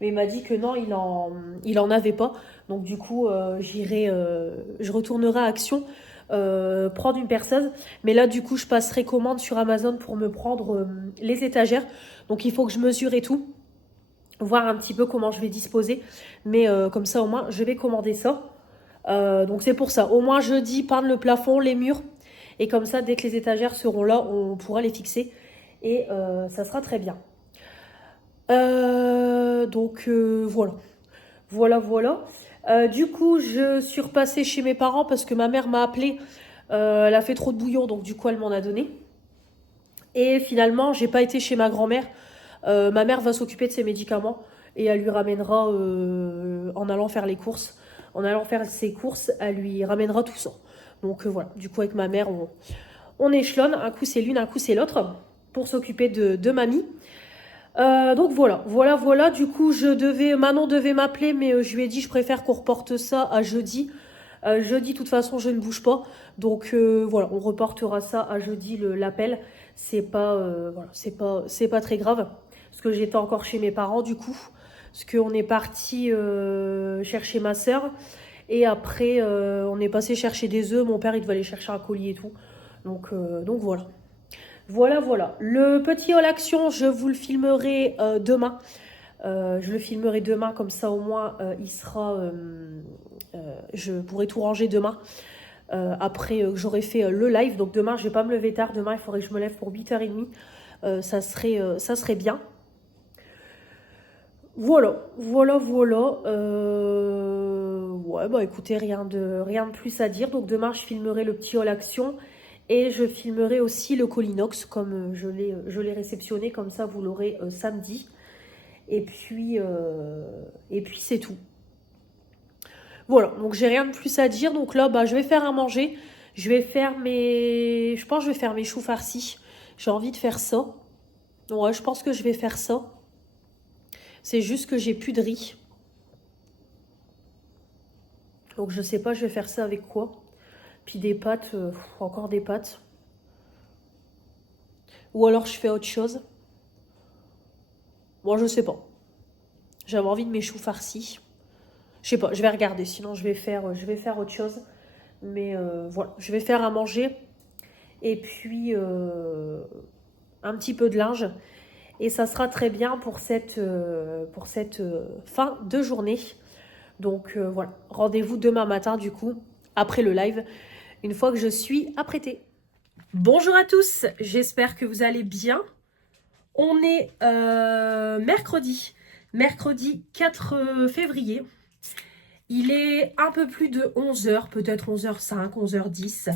Mais il m'a dit que non, il en avait pas. Donc du coup je retournerai à Action. Prendre une perceuse, mais là du coup je passerai commande sur Amazon pour me prendre les étagères, donc il faut que je mesure et tout, voir un petit peu comment je vais disposer, mais comme ça au moins je vais commander ça. Donc c'est pour ça, au moins jeudi peindre le plafond, les murs, et comme ça dès que les étagères seront là on pourra les fixer et ça sera très bien. Donc voilà. Du coup, je suis repassée chez mes parents parce que ma mère m'a appelée. Elle a fait trop de bouillon, donc du coup, elle m'en a donné. Et finalement, j'ai pas été chez ma grand-mère. Ma mère va s'occuper de ses médicaments et elle lui ramènera en allant faire les courses. En allant faire ses courses, elle lui ramènera tout ça. Donc voilà, du coup, avec ma mère, on échelonne. Un coup, c'est l'une, un coup, c'est l'autre pour s'occuper de mamie. Donc voilà. Du coup, Manon devait m'appeler, mais je lui ai dit je préfère qu'on reporte ça à jeudi. Jeudi, de toute façon, je ne bouge pas. Donc voilà, on reportera ça à jeudi l'appel. C'est pas très grave parce que j'étais encore chez mes parents du coup, parce qu'on est parti chercher ma sœur et après on est passé chercher des œufs. Mon père il devait aller chercher un colis et tout. Donc voilà. Voilà. Le petit haul action, je vous le filmerai demain. Je le filmerai demain, comme ça au moins il sera. Je pourrai tout ranger demain. Après que j'aurai fait le live. Donc demain, je vais pas me lever tard. Demain, il faudrait que je me lève pour 8h30. Ça serait bien. Voilà. Ouais, bah écoutez, rien de plus à dire. Donc demain, je filmerai le petit haul action. Et je filmerai aussi le Colinox comme je l'ai réceptionné, comme ça vous l'aurez samedi. Et puis c'est tout. Voilà, donc j'ai rien de plus à dire. Donc là, bah, je vais faire à manger. Je pense que je vais faire mes choux farcis. J'ai envie de faire ça. Ouais, je pense que je vais faire ça. C'est juste que j'ai plus de riz. Donc je sais pas, je vais faire ça avec quoi. Puis des pâtes, encore des pâtes. Ou alors je fais autre chose. Moi, je sais pas. J'avais envie de mes choux farcis. Je sais pas, je vais regarder. Sinon, je vais faire autre chose. Mais voilà, je vais faire à manger. Et puis, un petit peu de linge. Et ça sera très bien pour cette fin de journée. Donc voilà, rendez-vous demain matin du coup, après le live, une fois que je suis apprêtée. Bonjour à tous, j'espère que vous allez bien. On est mercredi 4 février. Il est un peu plus de 11 h, peut-être 11h05, 11h10.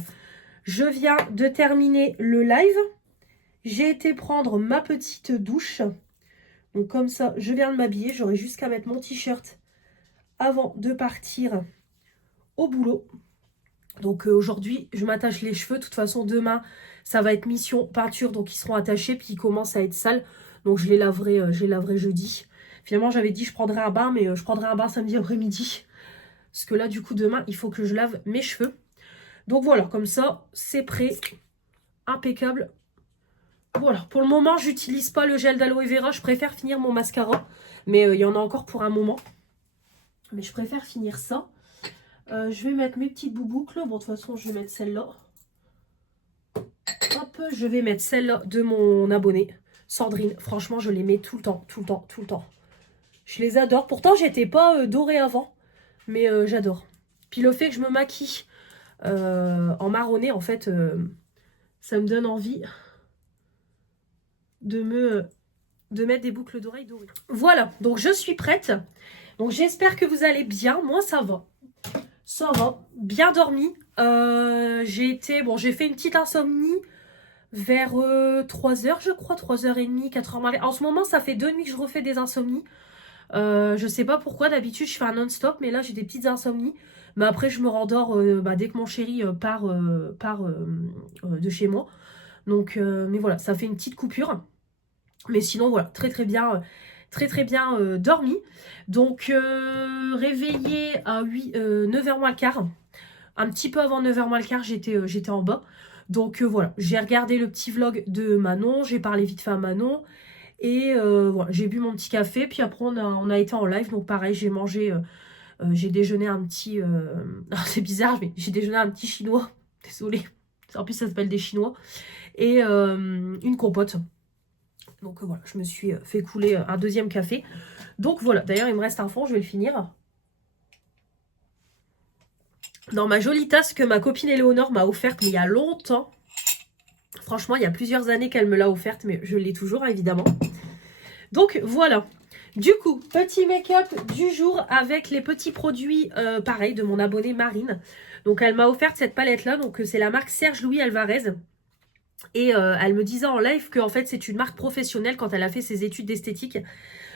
Je viens de terminer le live. J'ai été prendre ma petite douche. Donc comme ça, je viens de m'habiller. J'aurai juste qu'à mettre mon t-shirt avant de partir au boulot. Donc aujourd'hui, je m'attache les cheveux. De toute façon, demain, ça va être mission peinture. Donc ils seront attachés, puis ils commencent à être sales. Donc je les laverai jeudi. Finalement, j'avais dit je prendrais un bain, mais je prendrai un bain samedi après-midi. Parce que là, du coup, demain, il faut que je lave mes cheveux. Donc voilà, comme ça, c'est prêt. Impeccable. Voilà, pour le moment, j'utilise pas le gel d'aloe vera. Je préfère finir mon mascara. Mais il y en a encore pour un moment. Mais je préfère finir ça. Je vais mettre mes petites bouboucles. Bon, de toute façon, je vais mettre celle-là. Hop, je vais mettre celle-là de mon abonné. Sandrine, franchement, je les mets tout le temps, tout le temps, tout le temps. Je les adore. Pourtant, j'étais pas dorée avant. Mais j'adore. Puis le fait que je me maquille en marronné, en fait, ça me donne envie de mettre des boucles d'oreilles dorées. Voilà, donc je suis prête. Donc j'espère que vous allez bien. Moi, ça va. Ça va. Bien dormi. J'ai fait une petite insomnie vers 3 h, je crois. 3 h30, 4 h. En ce moment, ça fait 2 nuits que je refais des insomnies. Je sais pas pourquoi, d'habitude je fais un non-stop, mais là j'ai des petites insomnies. Mais après je me rendors dès que mon chéri part de chez moi. Donc, mais voilà, ça fait une petite coupure. Mais sinon voilà, très très bien dormi. Donc réveillée à 9 h moins le quart. Un petit peu avant 9 h moins le quart, j'étais en bas. Donc voilà, j'ai regardé le petit vlog de Manon, j'ai parlé vite fait à Manon. Et voilà, j'ai bu mon petit café, puis après on a été en live, donc pareil, j'ai mangé, j'ai déjeuné un petit, c'est bizarre, mais j'ai déjeuné un petit chinois, désolée, en plus ça s'appelle des chinois, et une compote. Donc voilà, je me suis fait couler un deuxième café. Donc voilà, d'ailleurs il me reste un fond, je vais le finir. Dans ma jolie tasse que ma copine Éléonore m'a offerte, mais il y a longtemps. Franchement, il y a plusieurs années qu'elle me l'a offerte, mais je l'ai toujours, évidemment. Donc, voilà. Du coup, petit make-up du jour avec les petits produits, pareil, de mon abonnée Marine. Donc, elle m'a offert cette palette-là. Donc, c'est la marque Serge Louis Alvarez. Et elle me disait en live que en fait, c'est une marque professionnelle quand elle a fait ses études d'esthétique.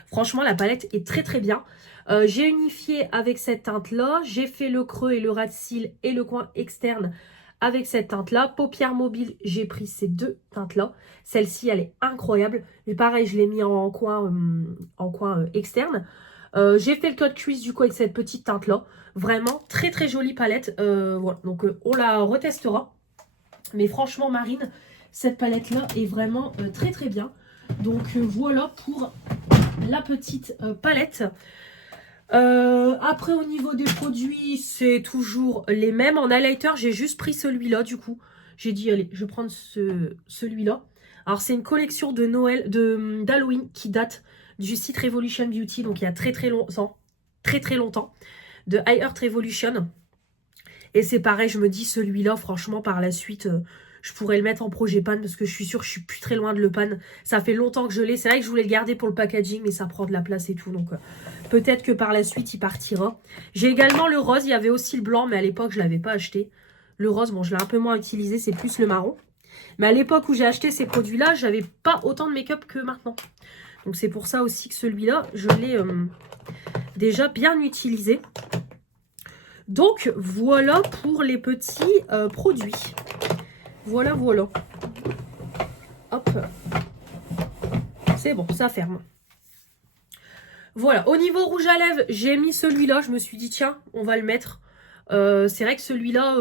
Franchement, la palette est très, très bien. J'ai unifié avec cette teinte-là. J'ai fait le creux et le ras de cils et le coin externe avec cette teinte-là. Paupières mobiles, j'ai pris ces deux teintes-là. Celle-ci, elle est incroyable. Et pareil, je l'ai mis en coin externe. J'ai fait le cut crease du coup avec cette petite teinte-là. Vraiment, très très jolie palette. Voilà, donc on la retestera. Mais franchement, Marine, cette palette-là est vraiment très très bien. Donc voilà pour la petite palette. Après au niveau des produits, c'est toujours les mêmes. En highlighter, j'ai juste pris celui-là du coup. J'ai dit allez, je vais prendre celui-là. Alors c'est une collection de Noël, d'Halloween qui date du site Revolution Beauty, donc il y a très très longtemps, de High Earth Revolution. Et c'est pareil, je me dis celui-là, franchement par la suite, je pourrais le mettre en projet pan parce que je suis sûre que je suis plus très loin de le pan. Ça fait longtemps que je l'ai. C'est vrai que je voulais le garder pour le packaging, mais ça prend de la place et tout. Donc peut-être que par la suite, il partira. J'ai également le rose. Il y avait aussi le blanc, mais à l'époque, je ne l'avais pas acheté. Le rose, bon, je l'ai un peu moins utilisé. C'est plus le marron. Mais à l'époque où j'ai acheté ces produits-là, j'avais pas autant de make-up que maintenant. Donc c'est pour ça aussi que celui-là, je l'ai déjà bien utilisé. Donc voilà pour les petits produits. Voilà, voilà. Hop. C'est bon, ça ferme. Voilà, au niveau rouge à lèvres, j'ai mis celui-là. Je me suis dit, tiens, on va le mettre. C'est vrai que celui-là,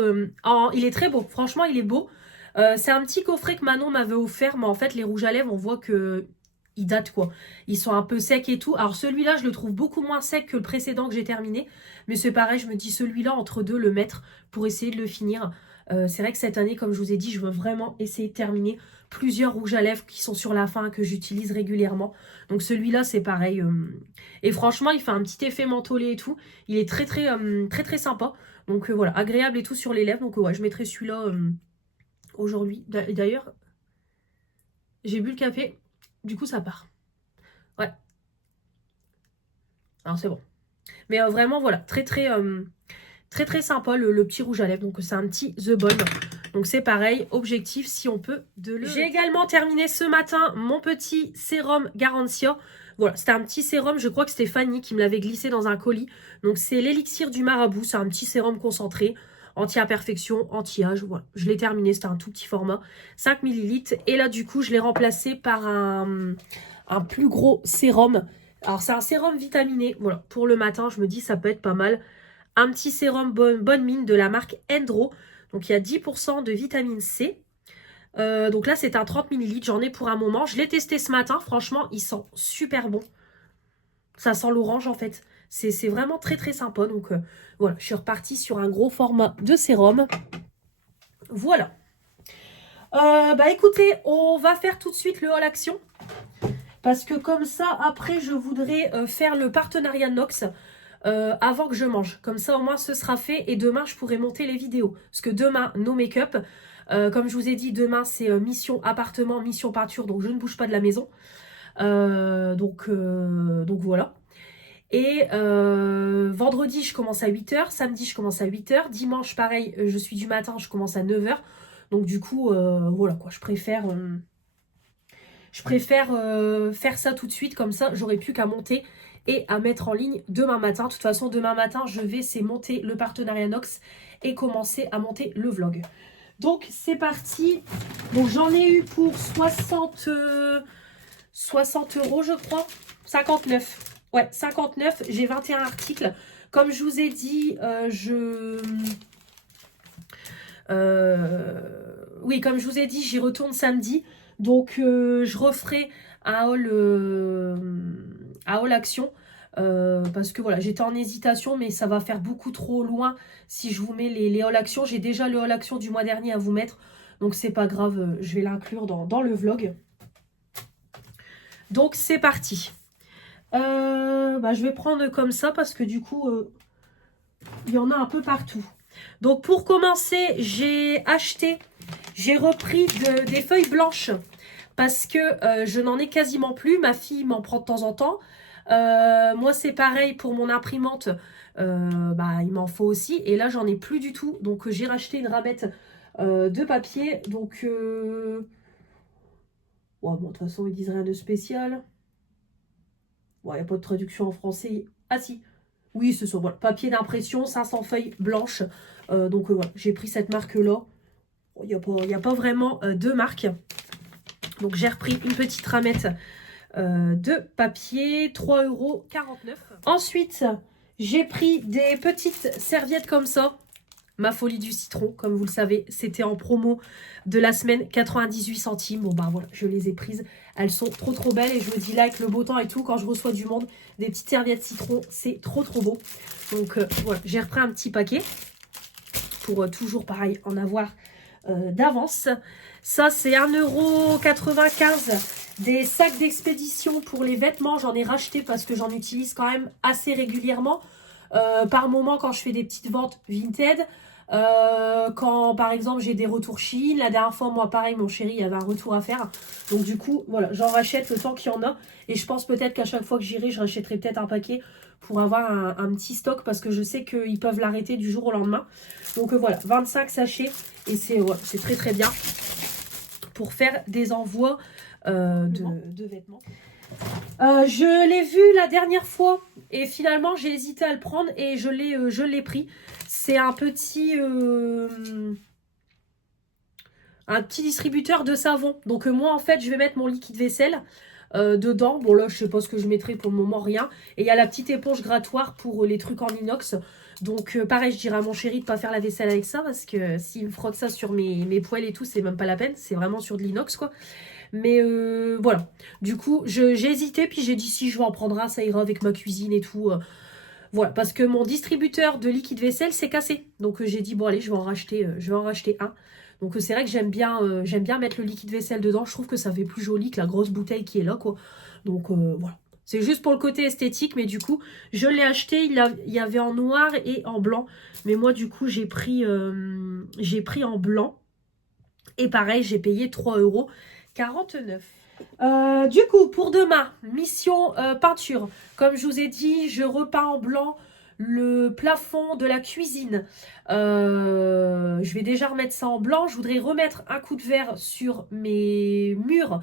il est très beau. Franchement, il est beau. C'est un petit coffret que Manon m'avait offert. Mais en fait, les rouges à lèvres, on voit que ils datent, quoi. Ils sont un peu secs et tout. Alors, celui-là, je le trouve beaucoup moins sec que le précédent que j'ai terminé. Mais c'est pareil, je me dis, celui-là, entre deux, le mettre pour essayer de le finir. C'est vrai que cette année, comme je vous ai dit, je veux vraiment essayer de terminer plusieurs rouges à lèvres qui sont sur la fin, que j'utilise régulièrement. Donc celui-là, c'est pareil. Et franchement, il fait un petit effet mentholé et tout. Il est très sympa. Donc voilà, agréable et tout sur les lèvres. Donc ouais, je mettrai celui-là aujourd'hui. D'ailleurs, j'ai bu le café. Du coup, ça part. Ouais. Alors c'est bon. Mais vraiment, voilà, très sympa le petit rouge à lèvres. Donc c'est un petit The Balm. Donc c'est pareil, objectif si on peut de le... J'ai également terminé ce matin mon petit sérum Garantia. Voilà, c'était un petit sérum, je crois que c'était Fanny qui me l'avait glissé dans un colis. Donc c'est l'élixir du marabout, c'est un petit sérum concentré, anti-imperfection, anti-âge. Voilà, je l'ai terminé, c'était un tout petit format, 5 ml. Et là du coup, je l'ai remplacé par un plus gros sérum. Alors c'est un sérum vitaminé, voilà, pour le matin, je me dis ça peut être pas mal. Un petit sérum bonne mine de la marque Endro. Donc il y a 10% de vitamine C. Donc là c'est un 30 ml, j'en ai pour un moment. Je l'ai testé ce matin, franchement il sent super bon. Ça sent l'orange en fait. C'est vraiment très sympa. Donc voilà, je suis repartie sur un gros format de sérum. Voilà. Bah écoutez, on va faire tout de suite le haul action. Parce que comme ça, après je voudrais faire le partenariat Nox. Avant que je mange. Comme ça, au moins, ce sera fait. Et demain, je pourrai monter les vidéos. Parce que demain, no make-up. Comme je vous ai dit, demain, c'est mission appartement, mission peinture. Donc, je ne bouge pas de la maison. Donc voilà. Et vendredi, je commence à 8 h. Samedi, je commence à 8 h. Dimanche, pareil, je suis du matin, je commence à 9 h. Donc, du coup, voilà quoi. Je préfère faire ça tout de suite. Comme ça, j'aurai plus qu'à monter et à mettre en ligne demain matin. De toute façon, demain matin, je vais monter le partenariat Nox et commencer à monter le vlog. Donc, c'est parti. Bon, j'en ai eu pour 60 €, je crois. 59. Ouais, 59. J'ai 21 articles. Comme je vous ai dit, oui, comme je vous ai dit, j'y retourne samedi. Donc, je referai un haul action. Parce que voilà, j'étais en hésitation, mais ça va faire beaucoup trop loin si je vous mets les haul action. J'ai déjà le haul action du mois dernier à vous mettre. Donc, c'est pas grave, je vais l'inclure dans le vlog. Donc, c'est parti. Bah, je vais prendre comme ça parce que du coup, il y en a un peu partout. Donc, pour commencer, j'ai repris des feuilles blanches parce que je n'en ai quasiment plus. Ma fille m'en prend de temps en temps. Moi, c'est pareil pour mon imprimante. Bah, il m'en faut aussi. Et là, j'en ai plus du tout. Donc, j'ai racheté une ramette de papier. Donc, ouais, bon, de toute façon, ils disent rien de spécial. Bon, il n'y a pas de traduction en français. Ah si, oui, ce sont voilà, papier d'impression, 500 feuilles blanches. Donc voilà, j'ai pris cette marque-là. Il n'y a pas vraiment de marque. Donc j'ai repris une petite ramette de papier, 3,49 €. Ensuite, j'ai pris des petites serviettes comme ça. Ma folie du citron, comme vous le savez, c'était en promo de la semaine, 98 centimes. Bon bah voilà, je les ai prises. Elles sont trop belles et je me dis là avec le beau temps et tout, quand je reçois du monde, des petites serviettes citron, c'est trop beau. Donc voilà, j'ai repris un petit paquet pour toujours pareil en avoir d'avance. Ça c'est 1,95 €. Des sacs d'expédition pour les vêtements, j'en ai racheté parce que j'en utilise quand même assez régulièrement. Par moment quand je fais des petites ventes Vinted. Quand par exemple j'ai des retours Shein, la dernière fois moi pareil mon chéri il y avait un retour à faire, donc du coup voilà j'en rachète le temps qu'il y en a et je pense peut-être qu'à chaque fois que j'irai je rachèterai peut-être un paquet pour avoir un petit stock parce que je sais qu'ils peuvent l'arrêter du jour au lendemain. Donc voilà, 25 sachets et c'est très bien pour faire des envois de vêtements. Je l'ai vu la dernière fois et finalement j'ai hésité à le prendre et je l'ai pris. C'est un petit distributeur de savon. Donc moi en fait je vais mettre mon liquide vaisselle dedans. Bon là je sais pas ce que je mettrai pour le moment, rien. Et il y a la petite éponge grattoir pour les trucs en inox. Donc pareil je dirais à mon chéri de pas faire la vaisselle avec ça parce que s'il me frotte ça sur mes poêles et tout c'est même pas la peine. C'est vraiment sur de l'inox quoi. Mais voilà, du coup j'ai hésité puis j'ai dit si je vais en prendre un ça ira avec ma cuisine et tout. Voilà, parce que mon distributeur de liquide vaisselle s'est cassé. Donc j'ai dit, bon allez, je vais en racheter un. Donc c'est vrai que j'aime bien mettre le liquide vaisselle dedans. Je trouve que ça fait plus joli que la grosse bouteille qui est là, quoi. Donc voilà. C'est juste pour le côté esthétique, mais du coup, je l'ai acheté. Il y avait en noir et en blanc. Mais moi, du coup, j'ai pris en blanc. Et pareil, j'ai payé 3,49 €. Du coup, pour demain, mission peinture. Comme je vous ai dit, je repeins en blanc le plafond de la cuisine. Je vais déjà remettre ça en blanc. Je voudrais remettre un coup de verre sur mes murs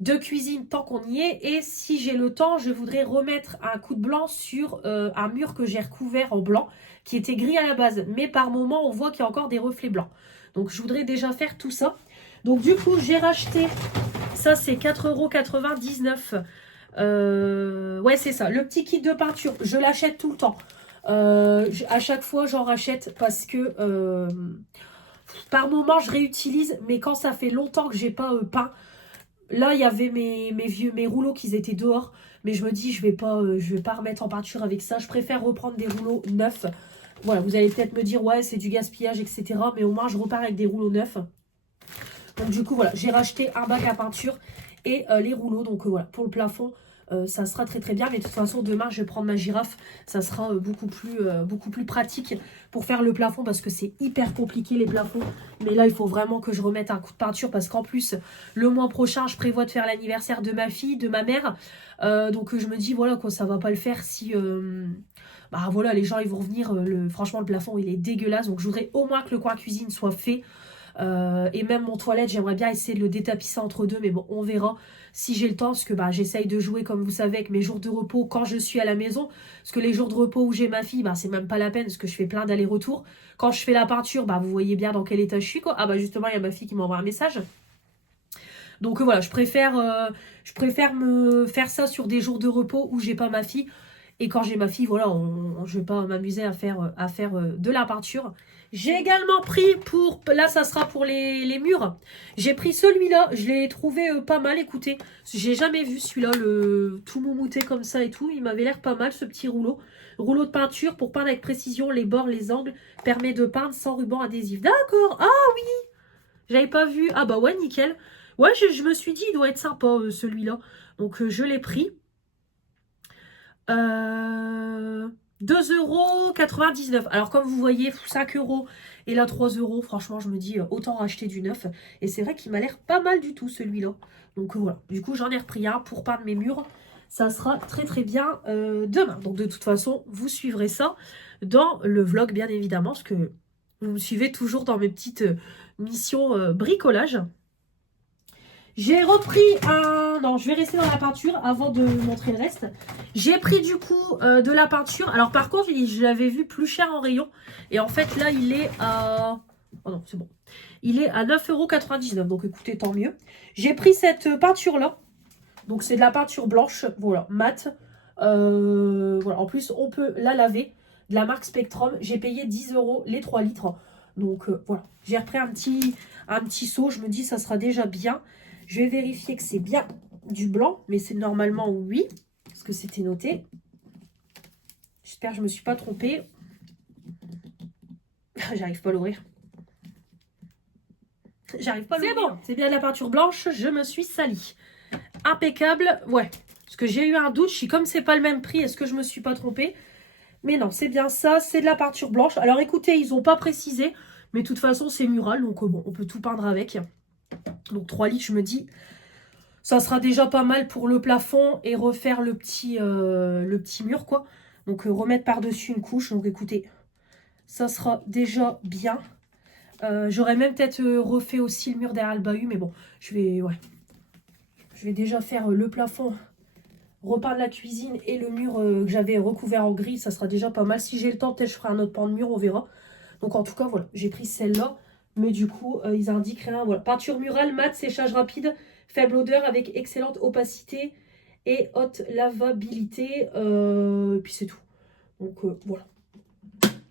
de cuisine tant qu'on y est. Et si j'ai le temps, je voudrais remettre un coup de blanc sur un mur que j'ai recouvert en blanc, qui était gris à la base. Mais par moment, on voit qu'il y a encore des reflets blancs. Donc, je voudrais déjà faire tout ça. Donc, du coup, j'ai racheté... Ça, c'est 4,99 €. Ouais, c'est ça. Le petit kit de peinture, je l'achète tout le temps. À chaque fois, j'en rachète parce que par moment, je réutilise. Mais quand ça fait longtemps que j'ai pas peint, là, il y avait mes rouleaux qui étaient dehors. Mais je me dis, je vais pas remettre en peinture avec ça. Je préfère reprendre des rouleaux neufs. Voilà, vous allez peut-être me dire, ouais, c'est du gaspillage, etc. Mais au moins, je repars avec des rouleaux neufs. Donc du coup, voilà, j'ai racheté un bac à peinture et les rouleaux. Donc voilà, pour le plafond, ça sera très très bien. Mais de toute façon, demain, je vais prendre ma girafe. Ça sera beaucoup plus pratique pour faire le plafond parce que c'est hyper compliqué les plafonds. Mais là, il faut vraiment que je remette un coup de peinture parce qu'en plus, le mois prochain, je prévois de faire l'anniversaire de ma fille, de ma mère. Donc je me dis, voilà quoi, ça va pas le faire si... bah voilà, les gens ils vont revenir. Franchement, le plafond, il est dégueulasse. Donc je voudrais au moins que le coin cuisine soit fait. Et même mon toilette, j'aimerais bien essayer de le détapisser entre deux, mais bon, on verra si j'ai le temps, parce que bah, j'essaye de jouer, comme vous savez, avec mes jours de repos quand je suis à la maison, parce que les jours de repos où j'ai ma fille, bah, c'est même pas la peine, parce que je fais plein d'allers-retours. Quand je fais la peinture, bah, vous voyez bien dans quel état je suis, quoi. Ah bah justement, il y a ma fille qui m'envoie un message. Donc voilà, je préfère me faire ça sur des jours de repos où j'ai pas ma fille. Et quand j'ai ma fille, voilà, je vais pas m'amuser à faire de la peinture. J'ai également pris pour... Là, ça sera pour les murs. J'ai pris celui-là. Je l'ai trouvé pas mal. Écoutez, j'ai jamais vu celui-là, le tout moumouté comme ça et tout. Il m'avait l'air pas mal, ce petit rouleau. Rouleau de peinture pour peindre avec précision les bords, les angles. Permet de peindre sans ruban adhésif. D'accord. Ah oui, j'avais pas vu. Ah bah ouais, nickel. Ouais, je me suis dit, il doit être sympa, celui-là. Donc, je l'ai pris. 2,99 €. Alors, comme vous voyez, 5 € et là 3 €. Franchement, je me dis, autant racheter du neuf. Et c'est vrai qu'il m'a l'air pas mal du tout, celui-là. Donc, voilà. Du coup, j'en ai repris un pour peindre mes murs. Ça sera très, très bien demain. Donc, de toute façon, vous suivrez ça dans le vlog, bien évidemment. Parce que vous me suivez toujours dans mes petites missions bricolage. J'ai repris un... Non, je vais rester dans la peinture avant de vous montrer le reste. J'ai pris du coup de la peinture. Alors par contre, je l'avais vu plus cher en rayon. Et en fait, là, il est à... Oh non, c'est bon. Il est à 9,99 €. Donc écoutez, tant mieux. J'ai pris cette peinture-là. Donc c'est de la peinture blanche. Voilà, mat. Voilà. En plus, on peut la laver. De la marque Spectrum. J'ai payé 10 € les 3 litres. Donc voilà. J'ai repris un petit seau. Je me dis, ça sera déjà bien. Je vais vérifier que c'est bien du blanc, mais c'est normalement oui, parce que c'était noté. J'espère que je ne me suis pas trompée. J'arrive pas à l'ouvrir. J'arrive pas à l'ouvrir. C'est bon, c'est bien de la peinture blanche, je me suis salie. Impeccable, ouais. Parce que j'ai eu un doute, je suis comme c'est pas le même prix, est-ce que je me suis pas trompée? Mais non, c'est bien ça, c'est de la peinture blanche. Alors écoutez, ils n'ont pas précisé, mais de toute façon c'est mural, donc bon, on peut tout peindre avec. Donc 3 litres, je me dis, ça sera déjà pas mal pour le plafond et refaire le petit mur, quoi. Donc remettre par-dessus une couche. Donc écoutez, ça sera déjà bien. J'aurais même peut-être refait aussi le mur derrière le bahut, mais bon, je vais déjà faire le plafond, repeindre la cuisine et le mur que j'avais recouvert en gris. Ça sera déjà pas mal. Si j'ai le temps, peut-être je ferai un autre pan de mur, on verra. Donc en tout cas, voilà, j'ai pris celle-là. Mais du coup, ils indiquent rien. Voilà. Peinture murale, mat, séchage rapide, faible odeur avec excellente opacité et haute lavabilité. Et puis c'est tout. Donc voilà.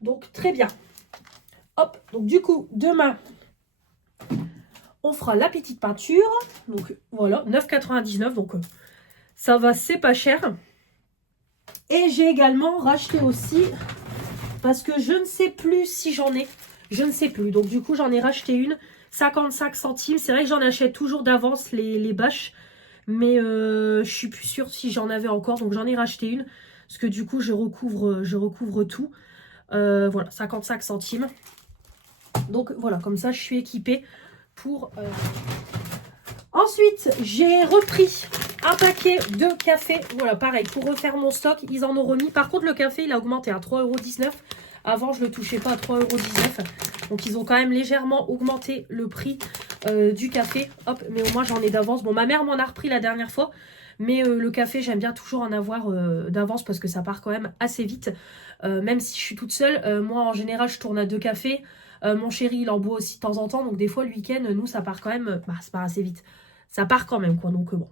Donc très bien. Hop, donc du coup, demain, on fera la petite peinture. Donc voilà, 9,99 €. Donc ça va, c'est pas cher. Et j'ai également racheté aussi, parce que je ne sais plus si j'en ai. Je ne sais plus. Donc du coup, j'en ai racheté une. 55 centimes. C'est vrai que j'en achète toujours d'avance les bâches. Mais je suis plus sûre si j'en avais encore. Donc j'en ai racheté une. Parce que du coup, je recouvre tout. Voilà, 55 centimes. Donc voilà, comme ça, je suis équipée pour... Ensuite, j'ai repris un paquet de café. Voilà, pareil, pour refaire mon stock, ils en ont remis. Par contre, le café, il a augmenté à 3,19 €. Avant, je ne le touchais pas à 3,19 €. Donc, ils ont quand même légèrement augmenté le prix du café. Hop, mais au moins, j'en ai d'avance. Bon, ma mère m'en a repris la dernière fois. Mais le café, j'aime bien toujours en avoir d'avance parce que ça part quand même assez vite. Même si je suis toute seule, moi, en général, je tourne à 2 cafés. Mon chéri, il en boit aussi de temps en temps. Donc, des fois, le week-end, nous, ça part quand même... ça part assez vite. Ça part quand même, quoi. Donc, bon.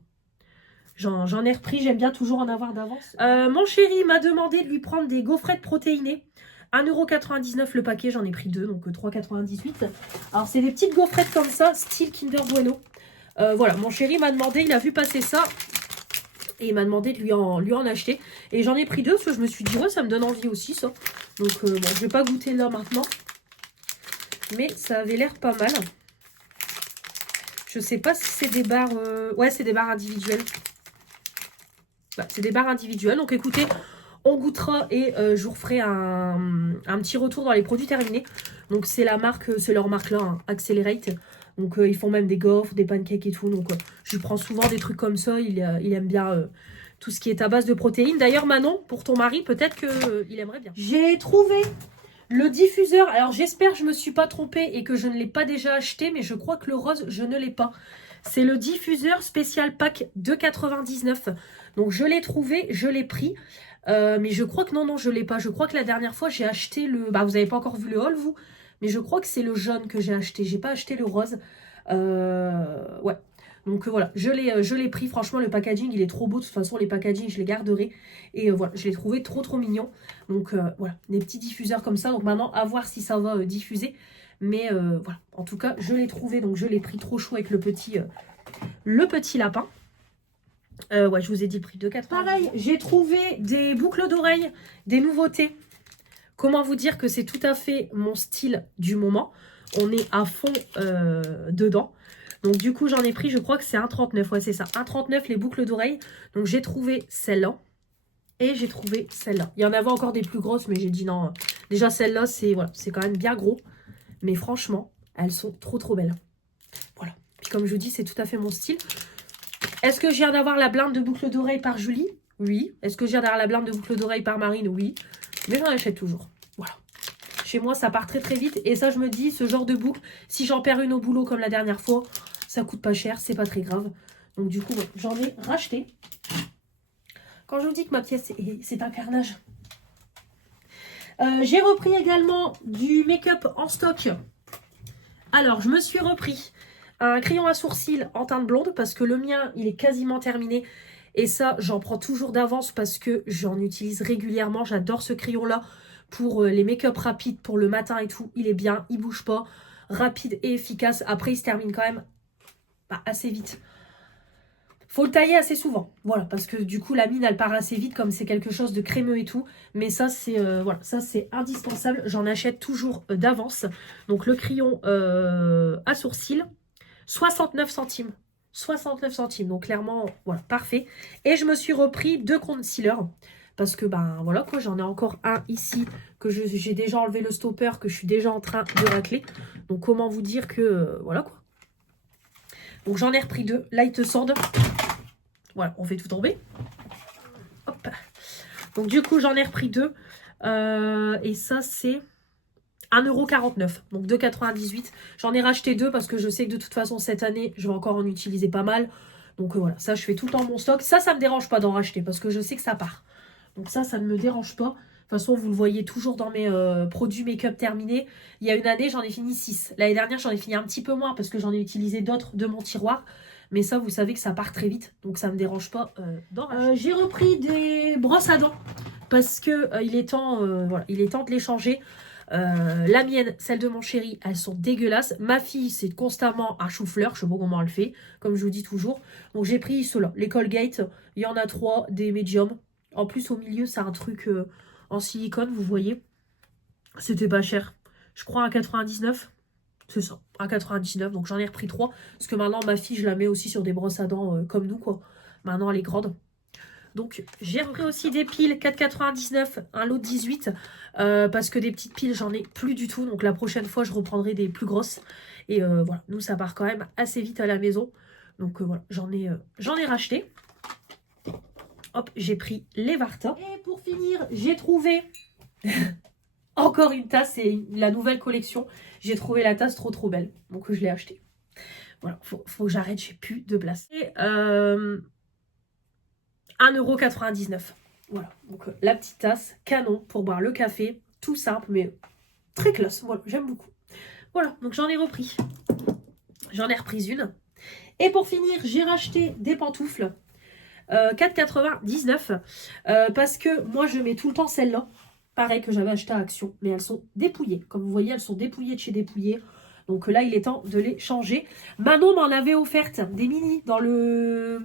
J'en ai repris. J'aime bien toujours en avoir d'avance. Mon chéri m'a demandé de lui prendre des gaufrettes protéinées. 1,99 € le paquet. J'en ai pris 2, donc 3,98 €. Alors, c'est des petites gaufrettes comme ça, style Kinder Bueno. Voilà, mon chéri m'a demandé, il a vu passer ça. Et il m'a demandé de lui en acheter. Et j'en ai pris 2 parce que je me suis dit, ouais, ça me donne envie aussi, ça. Donc, bon, je vais pas goûter là maintenant. Mais ça avait l'air pas mal. Je sais pas si c'est des barres... Ouais, c'est des barres individuelles. Bah, c'est des barres individuelles. Donc, écoutez, on goûtera et je vous referai un petit retour dans les produits terminés. Donc, c'est la marque, c'est leur marque là, hein, Accelerate. Donc, ils font même des gaufres, des pancakes et tout. Donc, je prends souvent des trucs comme ça. Il aime bien tout ce qui est à base de protéines. D'ailleurs, Manon, pour ton mari, peut-être qu'il aimerait bien. J'ai trouvé le diffuseur. Alors, j'espère que je ne me suis pas trompée et que je ne l'ai pas déjà acheté. Mais je crois que le rose, je ne l'ai pas. C'est le diffuseur spécial pack 2,99 €. Donc, je l'ai trouvé, je l'ai pris. Mais je crois que non, je ne l'ai pas. Je crois que la dernière fois, j'ai acheté le... Bah, vous n'avez pas encore vu le haul, vous. Mais je crois que c'est le jaune que j'ai acheté. J'ai pas acheté le rose. Ouais. Donc voilà, je l'ai pris. Franchement, le packaging, il est trop beau. De toute façon, les packaging, je les garderai. Et voilà, je l'ai trouvé trop mignon. Donc voilà, des petits diffuseurs comme ça. Donc maintenant, à voir si ça va diffuser. Mais voilà, en tout cas, je l'ai trouvé. Donc je l'ai pris trop chaud avec le petit lapin. Ouais, je vous ai dit le prix de 4. Pareil, j'ai trouvé des boucles d'oreilles, des nouveautés. Comment vous dire que c'est tout à fait mon style du moment. On est à fond dedans. Donc du coup, j'en ai pris, je crois que c'est 1,39. Ouais, c'est ça. 1,39 les boucles d'oreilles. Donc j'ai trouvé celle-là. Et j'ai trouvé celle-là. Il y en avait encore des plus grosses, mais j'ai dit non. Déjà, celle-là, c'est voilà, quand même bien gros. Mais franchement, elles sont trop belles. Voilà. Puis comme je vous dis, c'est tout à fait mon style. Est-ce que je viens d'avoir la blinde de boucles d'oreilles par Julie? Oui. Est-ce que je viens d'avoir la blinde de boucles d'oreilles par Marine? Oui. Mais j'en achète toujours. Voilà. Chez moi, ça part très vite. Et ça, je me dis, ce genre de boucle, si j'en perds une au boulot comme la dernière fois, ça coûte pas cher, c'est pas très grave. Donc du coup, ouais, j'en ai racheté. Quand je vous dis que ma pièce, c'est un carnage. J'ai repris également du make-up en stock. Alors, je me suis repris un crayon à sourcils en teinte blonde parce que le mien, il est quasiment terminé. Et ça, j'en prends toujours d'avance parce que j'en utilise régulièrement. J'adore ce crayon-là pour les make-up rapides, pour le matin et tout. Il est bien, il bouge pas, rapide et efficace. Après, il se termine quand même assez vite. Faut le tailler assez souvent, voilà, parce que du coup la mine elle part assez vite comme c'est quelque chose de crémeux et tout. Mais ça c'est voilà, ça c'est indispensable. J'en achète toujours d'avance. Donc le crayon à sourcils, 69 centimes. 69 centimes, donc clairement, voilà, parfait. Et je me suis repris 2 concealers. Parce que, ben voilà quoi, j'en ai encore un ici, que j'ai déjà enlevé le stopper, que je suis déjà en train de racler. Donc comment vous dire que, voilà quoi. Donc j'en ai repris 2, Light Sand. Voilà, on fait tout tomber. Hop. Donc du coup, j'en ai repris 2. Et ça, c'est 1,49 €. Donc 2,98 €. J'en ai racheté 2 parce que je sais que de toute façon, cette année, je vais encore en utiliser pas mal. Donc voilà, ça, je fais tout le temps mon stock. Ça me dérange pas d'en racheter parce que je sais que ça part. Donc ça ne me dérange pas. De toute façon, vous le voyez toujours dans mes produits make-up terminés. Il y a une année, j'en ai fini 6. L'année dernière, j'en ai fini un petit peu moins parce que j'en ai utilisé d'autres de mon tiroir. Mais ça, vous savez que ça part très vite. Donc, ça ne me dérange pas d'en racheter. J'ai repris des brosses à dents parce que il est temps de les changer. La mienne, celle de mon chéri, elles sont dégueulasses. Ma fille, c'est constamment un chou-fleur. Je sais pas comment elle fait, comme je vous dis toujours. Donc, j'ai pris ceux-là. Les Colgate, il y en a 3, des médiums. En plus, au milieu, c'est un truc en silicone, vous voyez. C'était pas cher. Je crois à 99. C'est ça, à 99. Donc j'en ai repris 3. Parce que maintenant, ma fille, je la mets aussi sur des brosses à dents comme nous, quoi. Maintenant, elle est grande. Donc j'ai repris aussi des piles 4,99, un lot de 18. Parce que des petites piles, j'en ai plus du tout. Donc la prochaine fois, je reprendrai des plus grosses. Et voilà, nous, ça part quand même assez vite à la maison. Donc voilà, j'en ai racheté. Hop, j'ai pris les Varta. Et pour finir, j'ai trouvé encore une tasse. C'est la nouvelle collection. J'ai trouvé la tasse trop belle. Donc je l'ai achetée. Voilà, faut que j'arrête, j'ai plus de place. Et 1,99 €. Voilà, donc la petite tasse, canon pour boire le café. Tout simple, mais très classe. Voilà, j'aime beaucoup. Voilà, donc j'en ai repris. J'en ai repris une. Et pour finir, j'ai racheté des pantoufles. 4,99 parce que moi je mets tout le temps celles-là, pareil que j'avais acheté à Action, mais elles sont dépouillées, comme vous voyez elles sont dépouillées de chez Dépouillé, donc là il est temps de les changer. Manon m'en avait offerte des mini dans le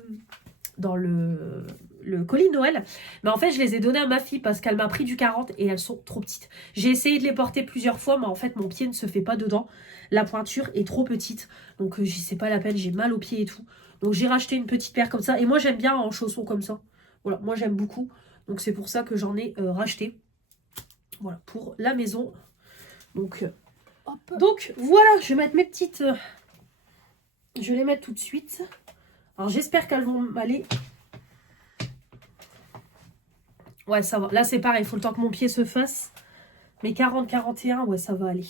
colis de Noël, mais en fait je les ai données à ma fille parce qu'elle m'a pris du 40 et elles sont trop petites. J'ai essayé de les porter plusieurs fois, mais en fait mon pied ne se fait pas dedans, la pointure est trop petite, donc c'est pas la peine, j'ai mal aux pieds et tout. Donc j'ai racheté une petite paire comme ça. Et moi j'aime bien en chaussons comme ça. Voilà, moi j'aime beaucoup. Donc c'est pour ça que j'en ai racheté. Voilà, pour la maison. Donc, hop. Donc voilà, je vais mettre mes petites... je vais les mettre tout de suite. Alors j'espère qu'elles vont aller... Ouais, ça va. Là c'est pareil, il faut le temps que mon pied se fasse. Mais 40-41, ouais, ça va aller.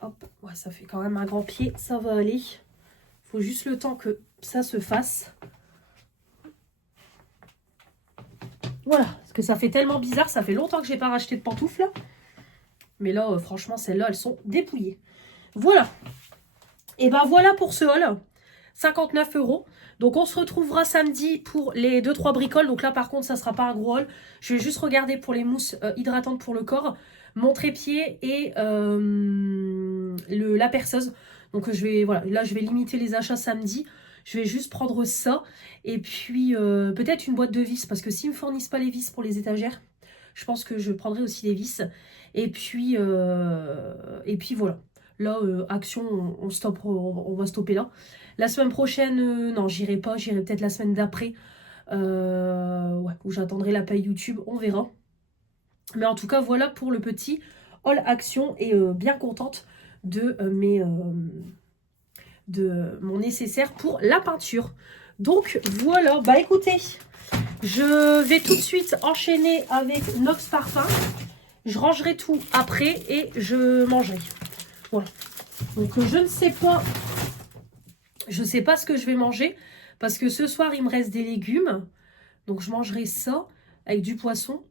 Hop, ouais, ça fait quand même un grand pied. Ça va aller. Faut juste le temps que ça se fasse. Voilà, parce que ça fait tellement bizarre, ça fait longtemps que j'ai pas racheté de pantoufles. Mais là, franchement, celles-là, elles sont dépouillées. Voilà. Et ben voilà pour ce haul. 59 €. Donc on se retrouvera samedi pour les 2-3 bricoles. Donc là, par contre, ça sera pas un gros haul. Je vais juste regarder pour les mousses hydratantes pour le corps, mon trépied et la perceuse. Donc voilà, là je vais limiter les achats samedi. Je vais juste prendre ça. Et puis peut-être une boîte de vis. Parce que s'ils ne me fournissent pas les vis pour les étagères, je pense que je prendrai aussi des vis. Et puis voilà. Là, Action, on va stopper là. La semaine prochaine, non, j'irai pas. J'irai peut-être la semaine d'après. Ouais, où j'attendrai la paye YouTube. On verra. Mais en tout cas, voilà pour le petit haul Action. Et bien contente de mon nécessaire pour la peinture. Donc voilà, bah écoutez, je vais tout de suite enchaîner avec Nox Parfum. Je rangerai tout après et je mangerai. Voilà. Donc je ne sais pas, ce que je vais manger parce que ce soir il me reste des légumes. Donc je mangerai ça avec du poisson.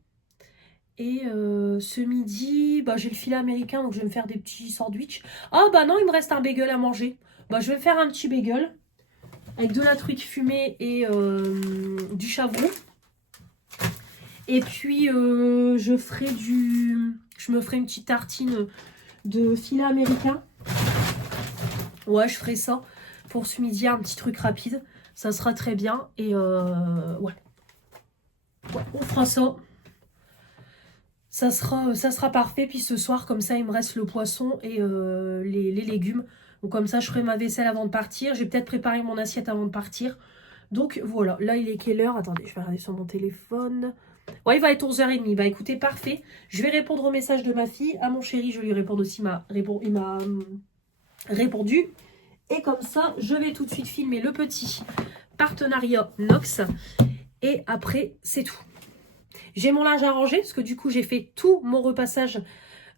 Et ce midi, bah, j'ai le filet américain, donc je vais me faire des petits sandwichs. Ah bah non, il me reste un bagel à manger. Bah, je vais me faire un petit bagel avec de la truite fumée et du chavron. Et puis, je me ferai une petite tartine de filet américain. Ouais, je ferai ça pour ce midi, un petit truc rapide. Ça sera très bien. Et ouais, on fera ça. Ça sera parfait. Puis ce soir, comme ça, il me reste le poisson et les légumes. Donc comme ça, je ferai ma vaisselle avant de partir. J'ai peut-être préparé mon assiette avant de partir. Donc voilà, là, il est quelle heure? Attendez, je vais regarder sur mon téléphone. Ouais, il va être 11h30. Bah écoutez, parfait. Je vais répondre au message de ma fille. À mon chéri, je vais lui répondre aussi. Il m'a répondu. Et comme ça, je vais tout de suite filmer le petit partenariat Nox. Et après, c'est tout. J'ai mon linge à ranger parce que du coup, j'ai fait tout mon repassage.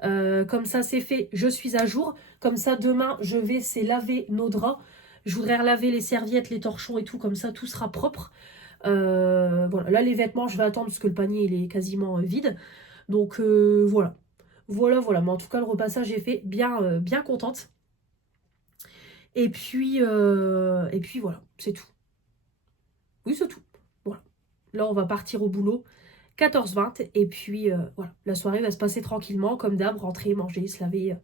Comme ça, c'est fait. Je suis à jour. Comme ça, demain, je vais laver nos draps. Je voudrais relaver les serviettes, les torchons et tout. Comme ça, tout sera propre. Voilà. Là, les vêtements, je vais attendre parce que le panier, il est quasiment vide. Donc, voilà. Voilà. Mais en tout cas, le repassage est fait. Bien contente. Et puis voilà. C'est tout. Oui, c'est tout. Voilà. Là, on va partir au boulot. 14-20 et puis voilà, la soirée va se passer tranquillement comme d'hab, rentrer, manger, se laver.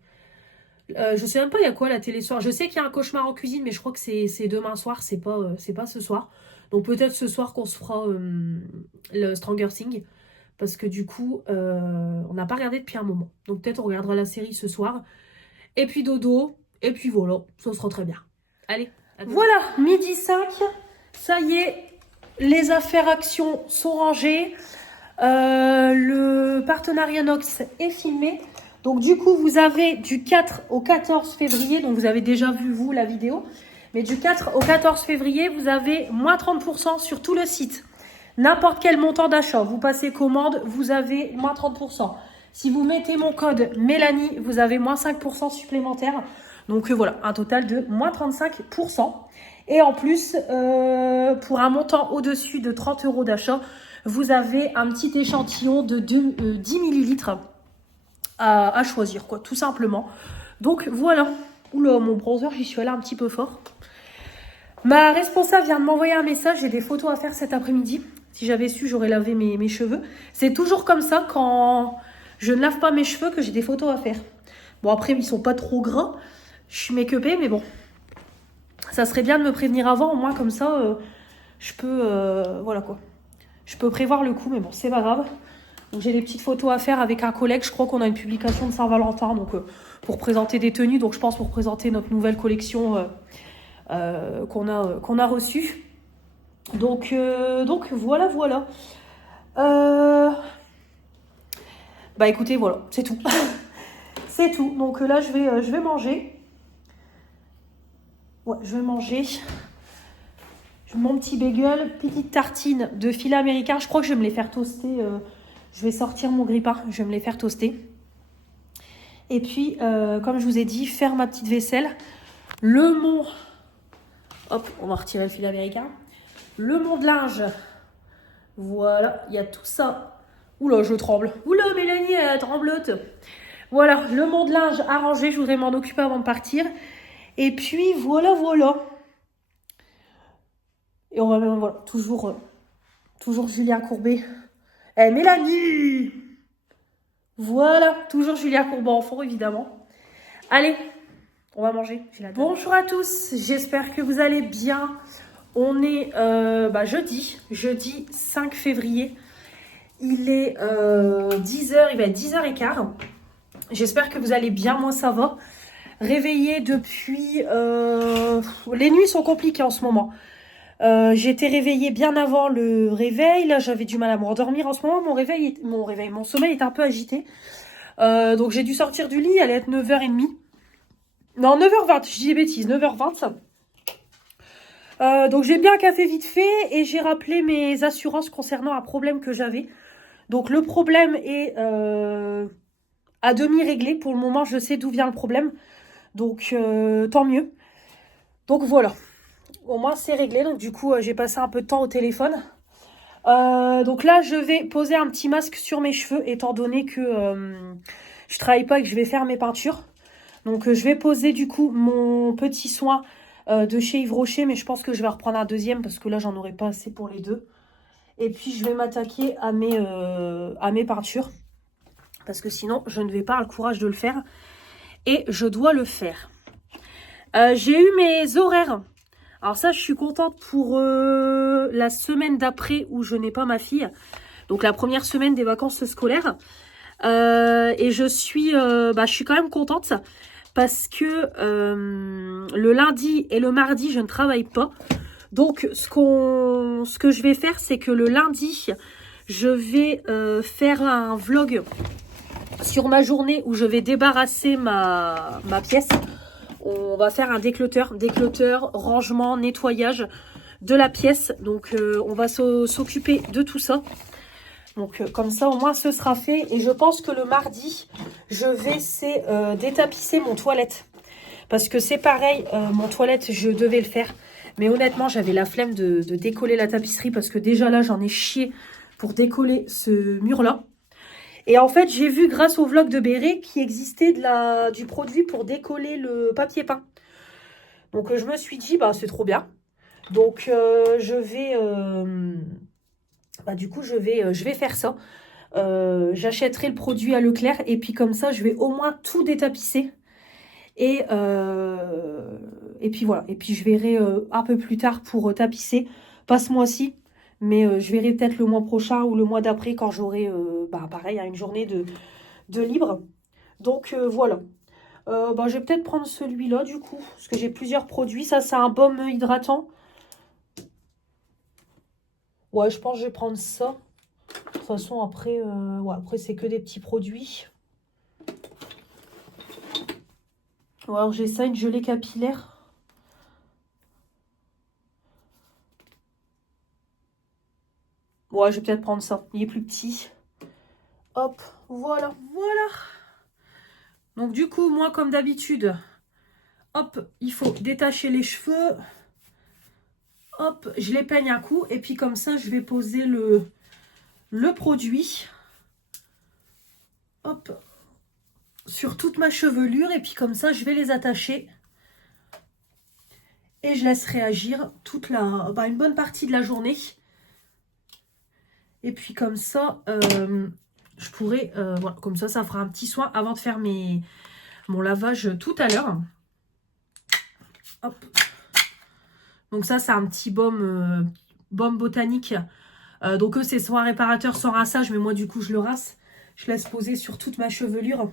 Je sais même pas il y a quoi la télé soir. Je sais qu'il y a un cauchemar en cuisine mais je crois que c'est demain soir, c'est pas ce soir. Donc peut-être ce soir qu'on se fera le Stranger Things. Parce que du coup, on n'a pas regardé depuis un moment. Donc peut-être on regardera la série ce soir. Et puis dodo. Et puis voilà, ça sera très bien. Allez, à demain. Voilà, midi 5. Ça y est, les affaires actions sont rangées. Le partenariat Nox est filmé. Donc du coup, vous avez du 4 au 14 février. Donc vous avez déjà vu, vous, la vidéo. Mais du 4 au 14 février, vous avez moins 30% sur tout le site. N'importe quel montant d'achat, vous passez commande, vous avez moins 30%. Si vous mettez mon code Mélanie, vous avez moins 5% supplémentaire. Donc voilà, un total de moins 35%. Et en plus, pour un montant au-dessus de 30 € d'achat, vous avez un petit échantillon de 10 millilitres à choisir, quoi, tout simplement. Donc voilà. Oula, mon bronzer, j'y suis allée un petit peu fort. Ma responsable vient de m'envoyer un message, j'ai des photos à faire cet après-midi. Si j'avais su, j'aurais lavé mes cheveux. C'est toujours comme ça quand je ne lave pas mes cheveux que j'ai des photos à faire. Bon, après, ils sont pas trop gras. Je suis make-upée, mais bon. Ça serait bien de me prévenir avant, au moins comme ça, je peux... voilà quoi. Je peux prévoir le coup, mais bon, c'est pas grave. Donc j'ai des petites photos à faire avec un collègue. Je crois qu'on a une publication de Saint-Valentin, donc pour présenter des tenues. Donc je pense pour présenter notre nouvelle collection qu'on a reçue. Donc voilà. Bah écoutez, voilà, c'est tout. C'est tout. Donc là, je vais manger. Ouais, je vais manger. Mon petit bagel, petite tartine de filet américain. Je crois que je vais me les faire toaster. Je vais sortir mon grille-pain. Je vais me les faire toaster. Et puis, comme je vous ai dit, faire ma petite vaisselle. Hop, on va retirer le filet américain. Le mont de linge. Voilà, il y a tout ça. Oula, je tremble. Oula, Mélanie, elle tremblote. Voilà, le mont de linge arrangé. Je voudrais m'en occuper avant de partir. Et puis, voilà. Et on va même, voilà, toujours Julien Courbet. Mélanie! Voilà, toujours Julien Courbet en fond, évidemment. Allez, on va manger. Bonjour à tous, j'espère que vous allez bien. On est jeudi 5 février. Il est 10h, il va être 10h15. J'espère que vous allez bien, moi ça va. Réveillée depuis... les nuits sont compliquées en ce moment. J'ai été réveillée bien avant le réveil. Là, j'avais du mal à me rendormir. En ce moment, mon sommeil est un peu agité. Donc, j'ai dû sortir du lit. Il allait être 9h30. Non, 9h20. Je dis des bêtises. 9h20. Donc, j'ai bien un café vite fait. Et j'ai rappelé mes assurances concernant un problème que j'avais. Donc, le problème est à demi réglé. Pour le moment, je sais d'où vient le problème. Donc, tant mieux. Donc, voilà. Au moins, c'est réglé. Donc, du coup, j'ai passé un peu de temps au téléphone. Donc là, je vais poser un petit masque sur mes cheveux, étant donné que je travaille pas et que je vais faire mes peintures. Donc, je vais poser, du coup, mon petit soin de chez Yves Rocher. Mais je pense que je vais reprendre un deuxième parce que là, j'en aurai pas assez pour les deux. Et puis, je vais m'attaquer à mes peintures. Parce que sinon, je ne vais pas avoir le courage de le faire. Et je dois le faire. J'ai eu mes horaires. Alors ça, je suis contente pour la semaine d'après où je n'ai pas ma fille. Donc la première semaine des vacances scolaires. Et je suis quand même contente parce que le lundi et le mardi, je ne travaille pas. Donc ce que je vais faire, c'est que le lundi, je vais faire un vlog sur ma journée où je vais débarrasser ma pièce. On va faire un déclutter, rangement, nettoyage de la pièce. Donc, on va s'occuper de tout ça. Donc, comme ça, au moins, ce sera fait. Et je pense que le mardi, je vais détapisser mon toilette. Parce que c'est pareil, mon toilette, je devais le faire. Mais honnêtement, j'avais la flemme de décoller la tapisserie. Parce que déjà là, j'en ai chié pour décoller ce mur-là. Et en fait, j'ai vu grâce au vlog de Béré qu'il existait du produit pour décoller le papier peint. Donc, je me suis dit, c'est trop bien. Donc, je vais faire ça. J'achèterai le produit à Leclerc et puis comme ça, je vais au moins tout détapisser. Et puis voilà. Et puis, je verrai un peu plus tard pour tapisser. pas ce mois-ci, mais je verrai peut-être le mois prochain ou le mois d'après quand j'aurai, pareil, une journée de libre. Donc voilà. Je vais peut-être prendre celui-là du coup, parce que j'ai plusieurs produits. Ça, c'est un baume hydratant. Ouais, je pense que je vais prendre ça. De toute façon, après, après c'est que des petits produits. Ouais, alors j'ai ça, une gelée capillaire. Ouais, je vais peut-être prendre ça. Il est plus petit. Hop, voilà, voilà. Donc du coup, moi, comme d'habitude, hop, il faut détacher les cheveux. Hop, je les peigne un coup. Et puis comme ça, je vais poser le produit. Hop, sur toute ma chevelure. Et puis comme ça, je vais les attacher. Et je laisse réagir toute une bonne partie de la journée. Et puis comme ça, je pourrais, voilà, comme ça fera un petit soin avant de faire mon lavage tout à l'heure. Hop. Donc ça, c'est un petit baume botanique. Donc eux, c'est soit un réparateur, soit un rinçage, mais moi du coup, je le rince. Je laisse poser sur toute ma chevelure.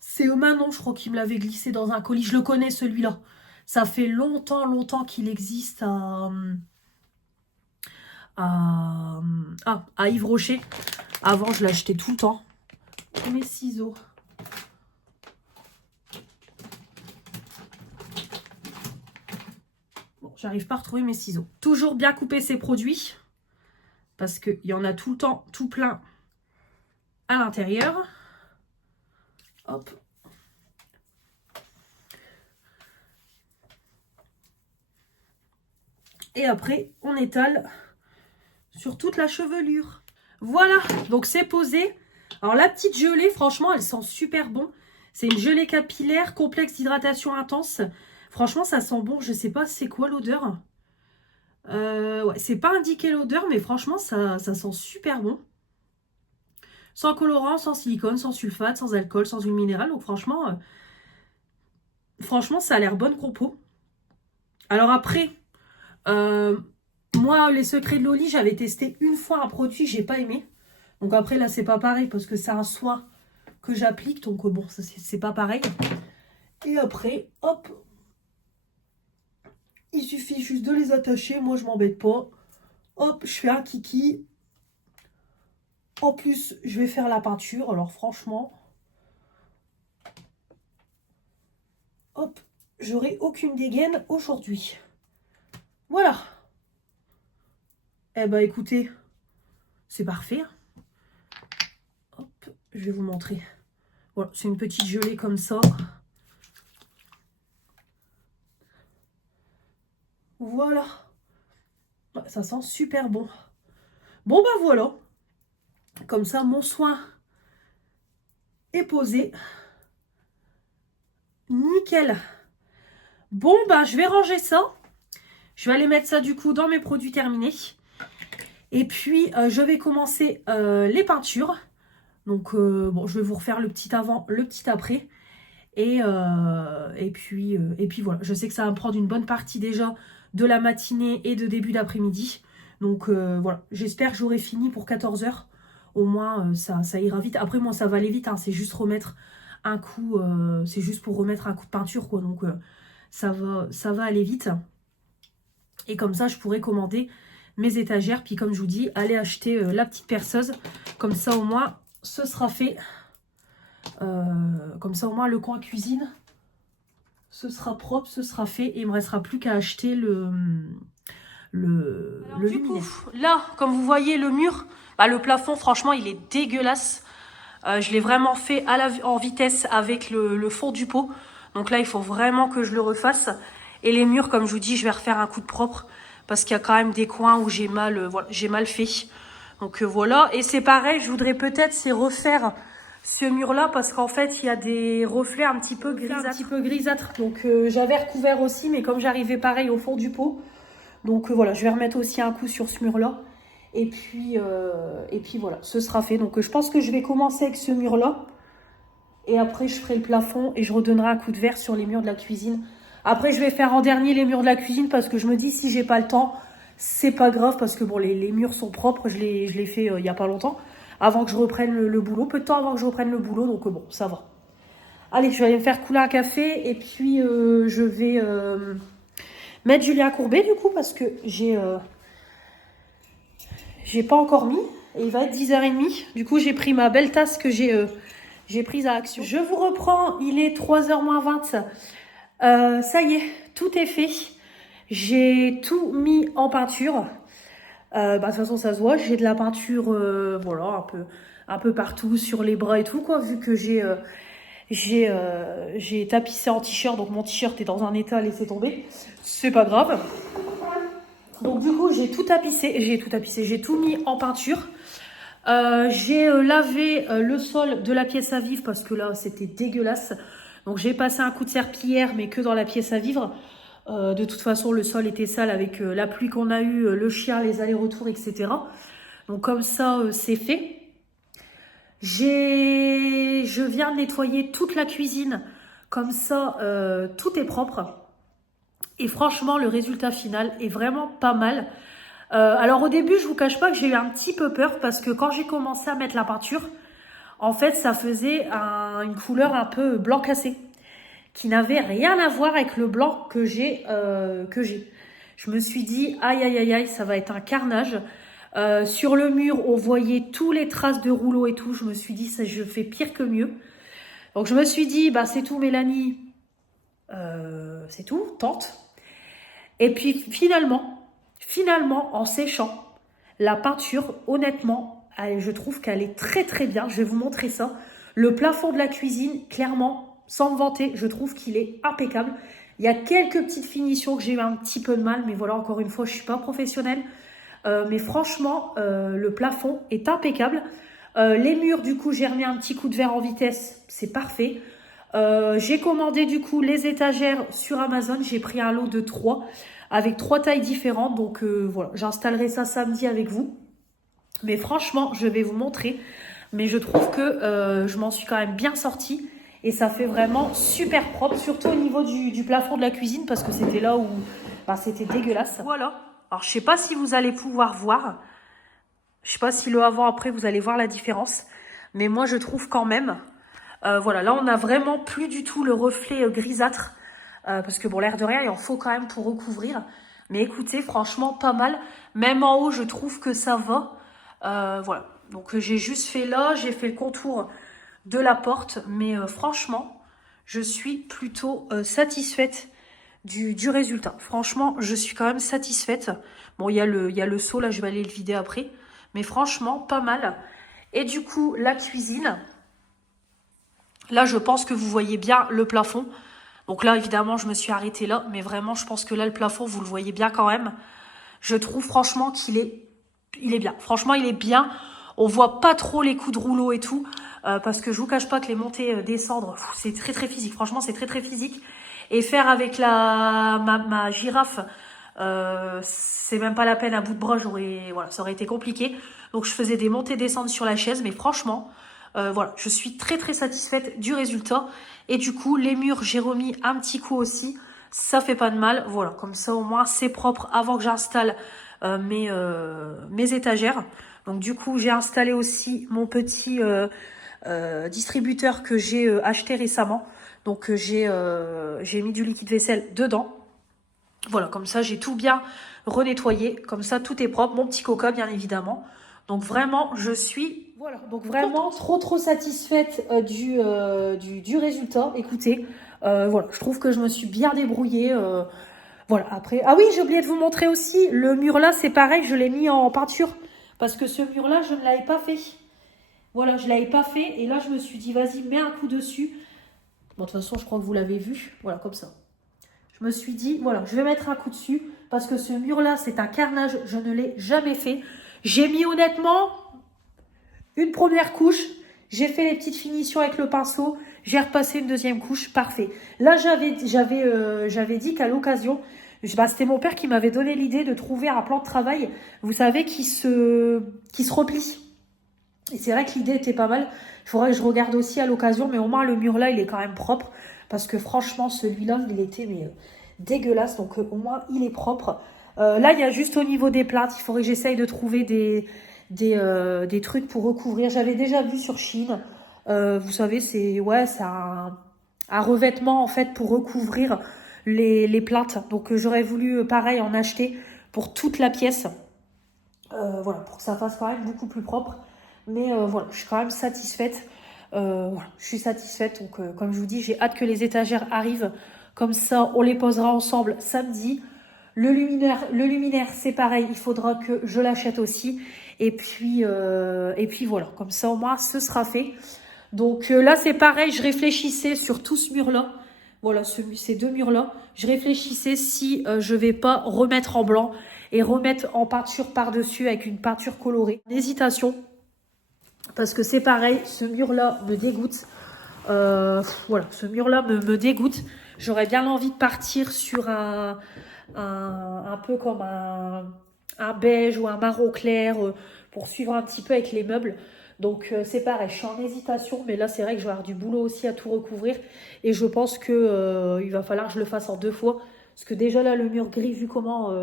C'est Manon, je crois qu'il me l'avait glissé dans un colis. Je le connais celui-là. Ça fait longtemps qu'il existe à Yves Rocher. Avant, je l'achetais tout le temps. Mes ciseaux. Bon, j'arrive pas à retrouver mes ciseaux. Toujours bien couper ces produits. Parce qu'il y en a tout le temps, tout plein à l'intérieur. Hop. Et après, on étale sur toute la chevelure. Voilà, donc c'est posé. Alors la petite gelée, franchement, elle sent super bon. C'est une gelée capillaire, complexe d'hydratation intense. Franchement, ça sent bon. Je sais pas c'est quoi l'odeur. Ouais, c'est pas indiqué l'odeur, mais franchement, ça sent super bon. Sans colorant, sans silicone, sans sulfate, sans alcool, sans huile minérale. Donc franchement, ça a l'air bonne compo. Alors après, moi, les secrets de Loli, j'avais testé une fois un produit, j'ai pas aimé. Donc après, là, c'est pas pareil parce que c'est un soin que j'applique. Donc bon, ça c'est pas pareil. Et après, hop, il suffit juste de les attacher. Moi, je m'embête pas. Hop, je fais un kiki. En plus, je vais faire la peinture. Alors franchement, hop, j'aurai aucune dégaine aujourd'hui. Voilà. Eh ben, écoutez, c'est parfait. Hop, je vais vous montrer. Voilà, c'est une petite gelée comme ça. Voilà. Ça sent super bon. Bon, bah voilà. Comme ça, mon soin est posé. Nickel. Bon, bah, je vais ranger ça. Je vais aller mettre ça, du coup, dans mes produits terminés. Et puis, je vais commencer les peintures. Donc, bon, je vais vous refaire le petit avant, le petit après. Et puis voilà. Je sais que ça va me prendre une bonne partie déjà de la matinée et de début d'après-midi. Donc, voilà. J'espère que j'aurai fini pour 14 h. Au moins, ça ira vite. Après, moi, ça va aller vite. Hein. C'est juste remettre un coup... c'est juste pour remettre un coup de peinture, quoi. Donc, ça va aller vite. Et comme ça, je pourrai commander mes étagères. Puis comme je vous dis, aller acheter la petite perceuse. Comme ça, au moins, ce sera fait. Comme ça, au moins, le coin cuisine, ce sera propre, ce sera fait. Et il ne me restera plus qu'à acheter le luminaire. Là, comme vous voyez, le mur, le plafond, franchement, il est dégueulasse. Je l'ai vraiment fait en vitesse avec le fond du pot. Donc là, il faut vraiment que je le refasse. Et les murs, comme je vous dis, je vais refaire un coup de propre. Parce qu'il y a quand même des coins où j'ai mal fait. Donc voilà. Et c'est pareil, je voudrais peut-être refaire ce mur-là. Parce qu'en fait, il y a des reflets un petit peu grisâtres. Donc j'avais recouvert aussi. Mais comme j'arrivais pareil au fond du pot. Donc voilà, je vais remettre aussi un coup sur ce mur-là. Et puis voilà, ce sera fait. Donc je pense que je vais commencer avec ce mur-là. Et après, je ferai le plafond et je redonnerai un coup de verre sur les murs de la cuisine. Après, je vais faire en dernier les murs de la cuisine parce que je me dis, si j'ai pas le temps, C'est pas grave parce que bon, les murs sont propres. Je l'ai fait il y a pas longtemps. Avant que je reprenne le boulot. Peu de temps avant que je reprenne le boulot. Donc bon, ça va. Allez, je vais aller me faire couler un café. Et puis je vais mettre Julien Courbet du coup. Parce que j'ai pas encore mis. Et il va être 10h30. Du coup, j'ai pris ma belle tasse que j'ai prise à Action. Je vous reprends. Il est 3h moins 20. Ça y est, tout est fait. J'ai tout mis en peinture. De toute façon, ça se voit. J'ai de la peinture, voilà, un peu partout, sur les bras et tout, quoi. Vu que j'ai tapissé en t-shirt, donc mon t-shirt est dans un état laissé tomber. C'est pas grave. Donc du coup, j'ai tout mis en peinture. J'ai lavé le sol de la pièce à vivre parce que là, c'était dégueulasse. Donc j'ai passé un coup de serpillière, mais que dans la pièce à vivre. De toute façon, le sol était sale avec la pluie qu'on a eue, le chien, les allers-retours, etc. Donc comme ça, c'est fait. Je viens de nettoyer toute la cuisine. Comme ça, tout est propre. Et franchement, le résultat final est vraiment pas mal. Alors au début, je vous cache pas que j'ai eu un petit peu peur parce que quand j'ai commencé à mettre la peinture, en fait, ça faisait une couleur un peu blanc cassé, qui n'avait rien à voir avec le blanc que j'ai. Je me suis dit, aïe, aïe, aïe, aïe, ça va être un carnage. Sur le mur, on voyait tous les traces de rouleau et tout. Je me suis dit, ça, je fais pire que mieux. Donc, je me suis dit, bah, c'est tout, Mélanie. C'est tout, tente. Et puis, finalement, en séchant, la peinture, honnêtement, je trouve qu'elle est très, très bien. Je vais vous montrer ça. Le plafond de la cuisine, clairement, sans me vanter, je trouve qu'il est impeccable. Il y a quelques petites finitions que j'ai eu un petit peu de mal, mais voilà, encore une fois, je ne suis pas professionnelle. Mais franchement, le plafond est impeccable. Les murs, du coup, j'ai remis un petit coup de verre en vitesse, c'est parfait. J'ai commandé, du coup, les étagères sur Amazon. J'ai pris un lot de 3 avec 3 tailles différentes. Donc, voilà, j'installerai ça samedi avec vous. Mais franchement, je vais vous montrer. Mais je trouve que je m'en suis quand même bien sortie. Et ça fait vraiment super propre, surtout au niveau du plafond de la cuisine, parce que c'était là où c'était dégueulasse. Voilà. Alors, je sais pas si vous allez pouvoir voir. Je sais pas si le avant-après, vous allez voir la différence. Mais moi, je trouve quand même. Voilà, là, on n'a vraiment plus du tout le reflet grisâtre. Parce que bon, l'air de rien, il en faut quand même pour recouvrir. Mais écoutez, franchement, pas mal. Même en haut, je trouve que ça va. Voilà. Donc, j'ai juste fait là. J'ai fait le contour de la porte. Mais franchement, je suis plutôt satisfaite du résultat. Franchement, je suis quand même satisfaite. Bon, il y a le seau, là, je vais aller le vider après. Mais franchement, pas mal. Et du coup, la cuisine. Là, je pense que vous voyez bien le plafond. Donc là, évidemment, je me suis arrêtée là. Mais vraiment, je pense que là, le plafond, vous le voyez bien quand même. Je trouve franchement qu'il est bien. Franchement, il est bien. On voit pas trop les coups de rouleau et tout. Parce que je vous cache pas que les montées, descendre, c'est très, très physique. Franchement, c'est très, très physique. Et faire avec ma girafe, c'est même pas la peine. À bout de bras, voilà, ça aurait été compliqué. Donc, je faisais des montées-descentes sur la chaise. Mais franchement, voilà, je suis très, très satisfaite du résultat. Et du coup, les murs, j'ai remis un petit coup aussi. Ça fait pas de mal. Voilà, comme ça, au moins, c'est propre avant que j'installe mes étagères. Donc, du coup, j'ai installé aussi mon petit distributeur que j'ai acheté récemment. Donc, j'ai mis du liquide vaisselle dedans. Voilà, comme ça, j'ai tout bien renettoyé. Comme ça, tout est propre. Mon petit coca, bien évidemment. Donc, vraiment, je suis... Voilà, donc vraiment trop satisfaite du résultat. Écoutez, voilà, je trouve que je me suis bien débrouillée. Voilà, après... Ah oui, j'ai oublié de vous montrer aussi. Le mur là, c'est pareil, je l'ai mis en peinture. Parce que ce mur là, je ne l'avais pas fait. Voilà, je ne l'avais pas fait. Et là, je me suis dit, vas-y, mets un coup dessus. Bon, de toute façon, je crois que vous l'avez vu. Voilà, comme ça. Je me suis dit, voilà, je vais mettre un coup dessus. Parce que ce mur-là, c'est un carnage. Je ne l'ai jamais fait. J'ai mis honnêtement une première couche. J'ai fait les petites finitions avec le pinceau. J'ai repassé une deuxième couche. Parfait. Là, j'avais dit qu'à l'occasion, c'était mon père qui m'avait donné l'idée de trouver un plan de travail, vous savez, qui se replie. Et c'est vrai que l'idée était pas mal. Il faudrait que je regarde aussi à l'occasion. Mais au moins, le mur là, il est quand même propre. Parce que franchement, celui-là, il était dégueulasse. Donc, au moins, il est propre. Là, il y a juste au niveau des plates, il faudrait que j'essaye de trouver des trucs pour recouvrir. J'avais déjà vu sur Chine. Vous savez, c'est un revêtement en fait pour recouvrir les plates. Donc j'aurais voulu pareil en acheter pour toute la pièce. Voilà, pour que ça fasse quand même beaucoup plus propre. Mais voilà, je suis quand même satisfaite. Voilà, je suis satisfaite. Donc comme je vous dis, j'ai hâte que les étagères arrivent. Comme ça, on les posera ensemble samedi. Le luminaire, c'est pareil, il faudra que je l'achète aussi. Et puis voilà, comme ça au moins ce sera fait. Donc là c'est pareil, je réfléchissais sur tout ce mur-là. Voilà, ces deux murs-là. Je réfléchissais si je vais pas remettre en blanc et remettre en peinture par-dessus avec une peinture colorée. Hésitation, parce que c'est pareil, ce mur-là me dégoûte. Voilà, ce mur-là me dégoûte. J'aurais bien envie de partir sur un peu comme un beige ou un marron clair pour suivre un petit peu avec les meubles. Donc c'est pareil, je suis en hésitation, mais là c'est vrai que je vais avoir du boulot aussi à tout recouvrir. Et je pense que il va falloir que je le fasse en deux fois. Parce que déjà là, le mur gris, vu comment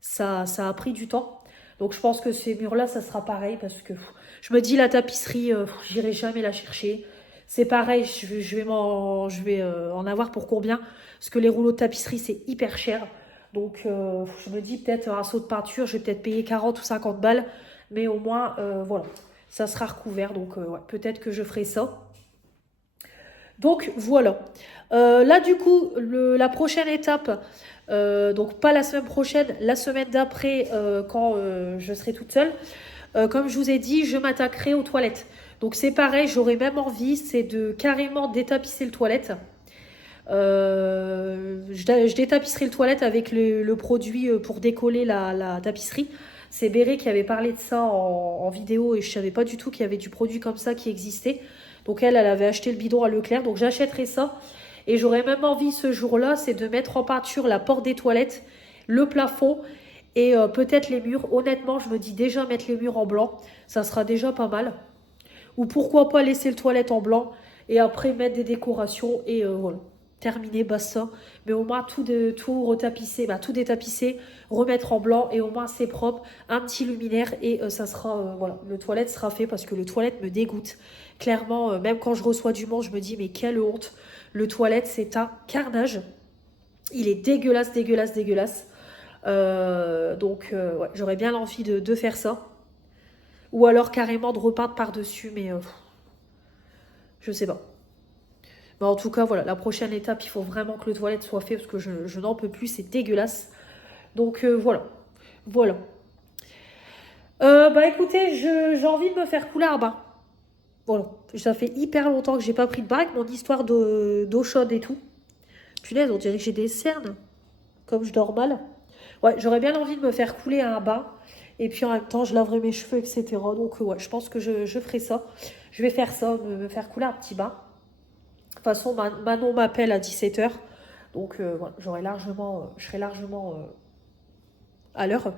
ça a pris du temps. Donc je pense que ces murs-là, ça sera pareil. Parce que je me dis, la tapisserie, j'irai jamais la chercher. C'est pareil, je vais en avoir pour combien? Parce que les rouleaux de tapisserie, c'est hyper cher. Donc, je me dis peut-être un seau de peinture, je vais peut-être payer 40 ou 50 balles. Mais au moins, voilà, ça sera recouvert. Donc, ouais, peut-être que je ferai ça. Donc, voilà. Là, du coup, la prochaine étape, donc pas la semaine prochaine, la semaine d'après, quand je serai toute seule, comme je vous ai dit, je m'attaquerai aux toilettes. Donc c'est pareil, j'aurais même envie, c'est de carrément détapisser le toilette. Je détapisserai le toilette avec le produit pour décoller la tapisserie. C'est Béré qui avait parlé de ça en vidéo et je savais pas du tout qu'il y avait du produit comme ça qui existait. Donc elle avait acheté le bidon à Leclerc, donc j'achèterai ça. Et j'aurais même envie ce jour-là, c'est de mettre en peinture la porte des toilettes, le plafond et peut-être les murs. Honnêtement, je me dis déjà mettre les murs en blanc, ça sera déjà pas mal. Ou pourquoi pas laisser le toilette en blanc et après mettre des décorations et voilà. Terminé, basta. Mais au moins tout retapisser, tout détapisser, remettre en blanc et au moins c'est propre. Un petit luminaire et ça sera, voilà, le toilette sera fait parce que le toilette me dégoûte. Clairement, même quand je reçois du monde, je me dis mais quelle honte. Le toilette, c'est un carnage. Il est dégueulasse, dégueulasse, dégueulasse. Donc, ouais, j'aurais bien l'envie de faire ça. Ou alors carrément de repeindre par-dessus, mais je sais pas. Mais en tout cas, voilà, la prochaine étape, il faut vraiment que le toilette soit fait parce que je n'en peux plus, c'est dégueulasse. Donc voilà, voilà. Écoutez, j'ai envie de me faire couler un bain. Voilà, ça fait hyper longtemps que j'ai pas pris de bain avec mon histoire d'eau chaude et tout. Punaise, on dirait que j'ai des cernes, comme je dors mal. Ouais, j'aurais bien envie de me faire couler un bain. Et puis en même temps, je laverai mes cheveux, etc. Donc ouais, je pense que je ferai ça. Je vais faire ça, me faire couler un petit bain. De toute façon, Manon m'appelle à 17h. Donc voilà, je serai largement à l'heure.